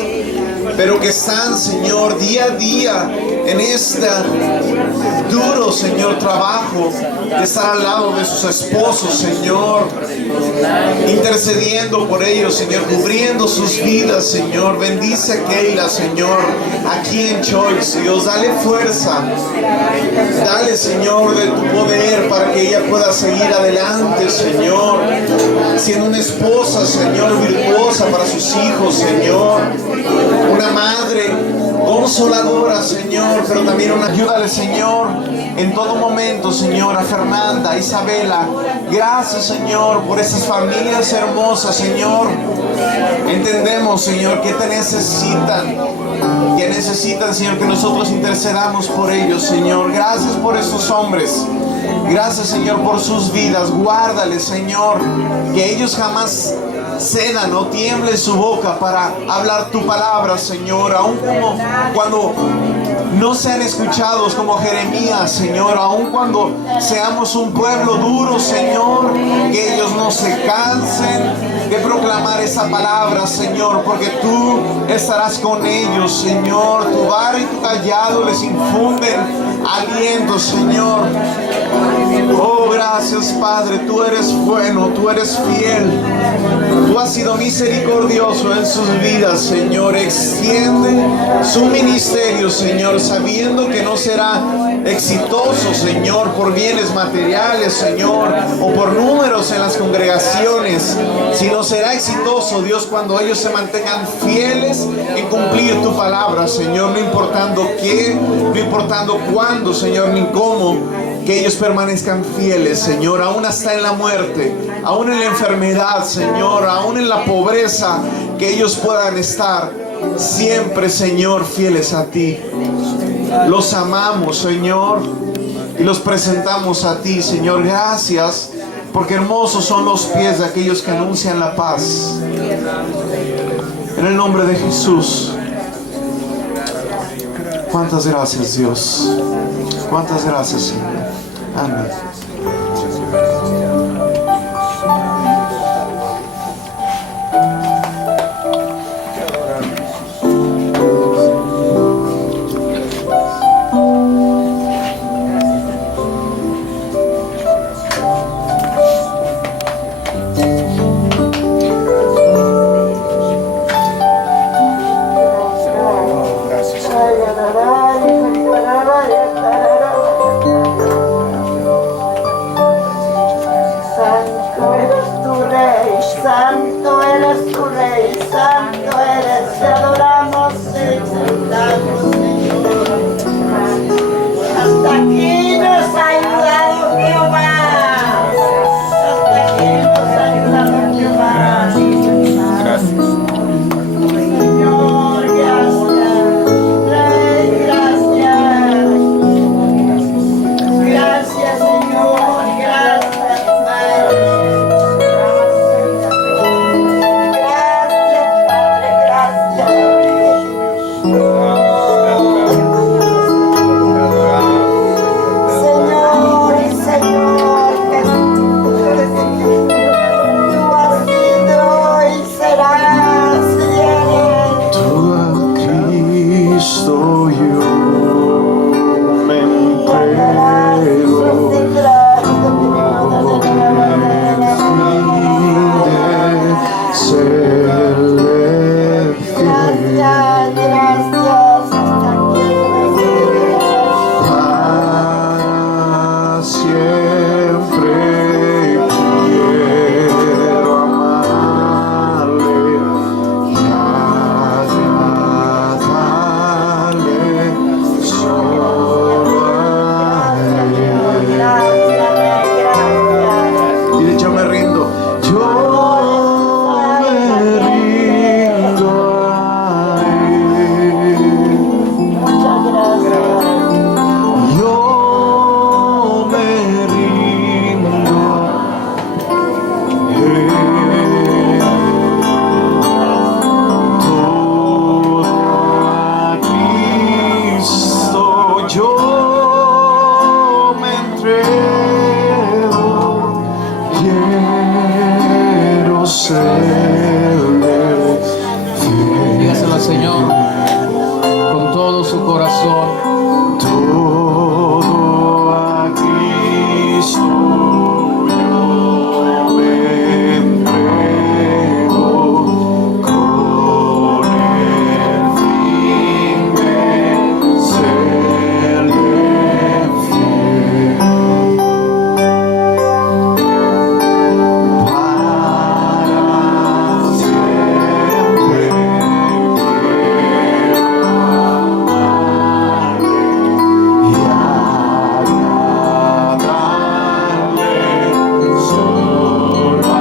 pero que están, Señor, día a día en este duro, Señor, trabajo de estar al lado de sus esposos, Señor, intercediendo por ellos, Señor, cubriendo sus vidas, Señor. Bendice a Keila, Señor, aquí en Choice, Dios. Dale fuerza, dale, Señor, de tu poder para que ella pueda seguir adelante, Señor, siendo una esposa, Señor, virtuosa para sus hijos, Señor, una madre consoladora, Señor, pero también ayúdale, Señor, en todo momento, Señor, a Fernanda, a Isabela. Gracias, Señor, por esas familias hermosas, Señor. Entendemos, Señor, que te necesitan, Señor, que nosotros intercedamos por ellos, Señor. Gracias por esos hombres. Gracias, Señor, por sus vidas. Guárdales, Señor, que ellos jamás cedan o tiemble su boca para hablar tu palabra, Señor, aun como cuando no sean escuchados, como Jeremías, Señor, aun cuando seamos un pueblo duro, Señor, que ellos no se cansen de proclamar esa palabra, Señor, porque tú estarás con ellos, Señor. Tu vara y tu callado les infunden aliento, Señor. Oh, gracias, Padre, tú eres bueno, tú eres fiel. Tú has sido misericordioso en sus vidas, Señor. Extiende su ministerio, Señor, sabiendo que no será exitoso, Señor, por bienes materiales, Señor, o por números en las congregaciones, sino será exitoso, Dios, cuando ellos se mantengan fieles en cumplir tu palabra, Señor, no importando qué, no importando cuándo, Señor, ni cómo, que ellos permanezcan fieles, Señor, aún hasta en la muerte, aún en la enfermedad, Señor, aún en la pobreza, que ellos puedan estar siempre, Señor, fieles a ti. Los amamos, Señor, y los presentamos a ti, Señor. Gracias, porque hermosos son los pies de aquellos que anuncian la paz. En el nombre de Jesús. Cuántas gracias, Dios. Cuántas gracias, Señor. Amén. Cristo yo me entrego. Serle fiel. Para siempre quiero amarle y agradarle solo a él. Y de hecho me rindo. Yo me rindo a él. Yo me rindo a él. Todo a Cristo yo me entrego. Quiero serle fiel. Dígaselo al Señor con todo su corazón. Todo a Cristo yo me entrego con el fin de serle fiel. Para siempre y agradarle solo a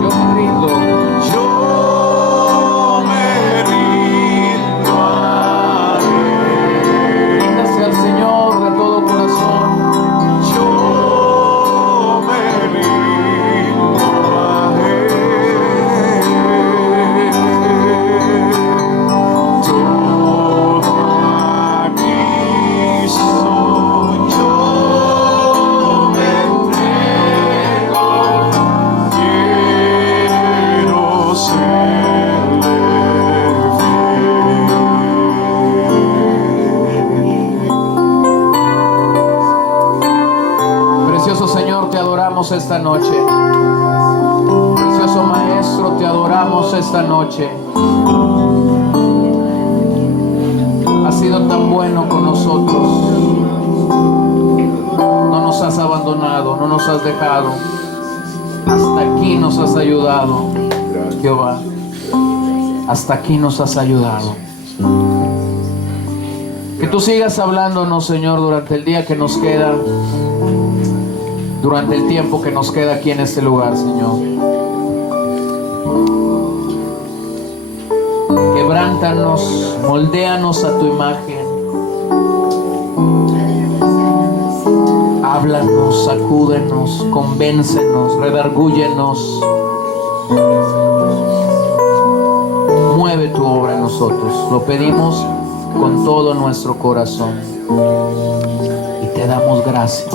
Yo me rindo. él. Yo me rindo a él. Ríndase al Señor de todo corazón. Yo me rindo a él. Todo a Cristo yo me entrego. Quiero serle fiel. Precioso Señor, te adoramos esta noche. Precioso Maestro, te adoramos esta noche. Has sido tan bueno con nosotros. No nos has abandonado, no nos has dejado. Hasta aquí nos has ayudado, Jehová. Hasta aquí nos has ayudado. Que tú sigas hablándonos, Señor, durante el día que nos queda, durante el tiempo que nos queda aquí en este lugar, Señor. Quebrántanos, moldéanos a tu imagen. Háblanos, sacúdenos, convéncenos, redargúyenos. Mueve tu obra en nosotros. Lo pedimos con todo nuestro corazón. Y te damos gracias.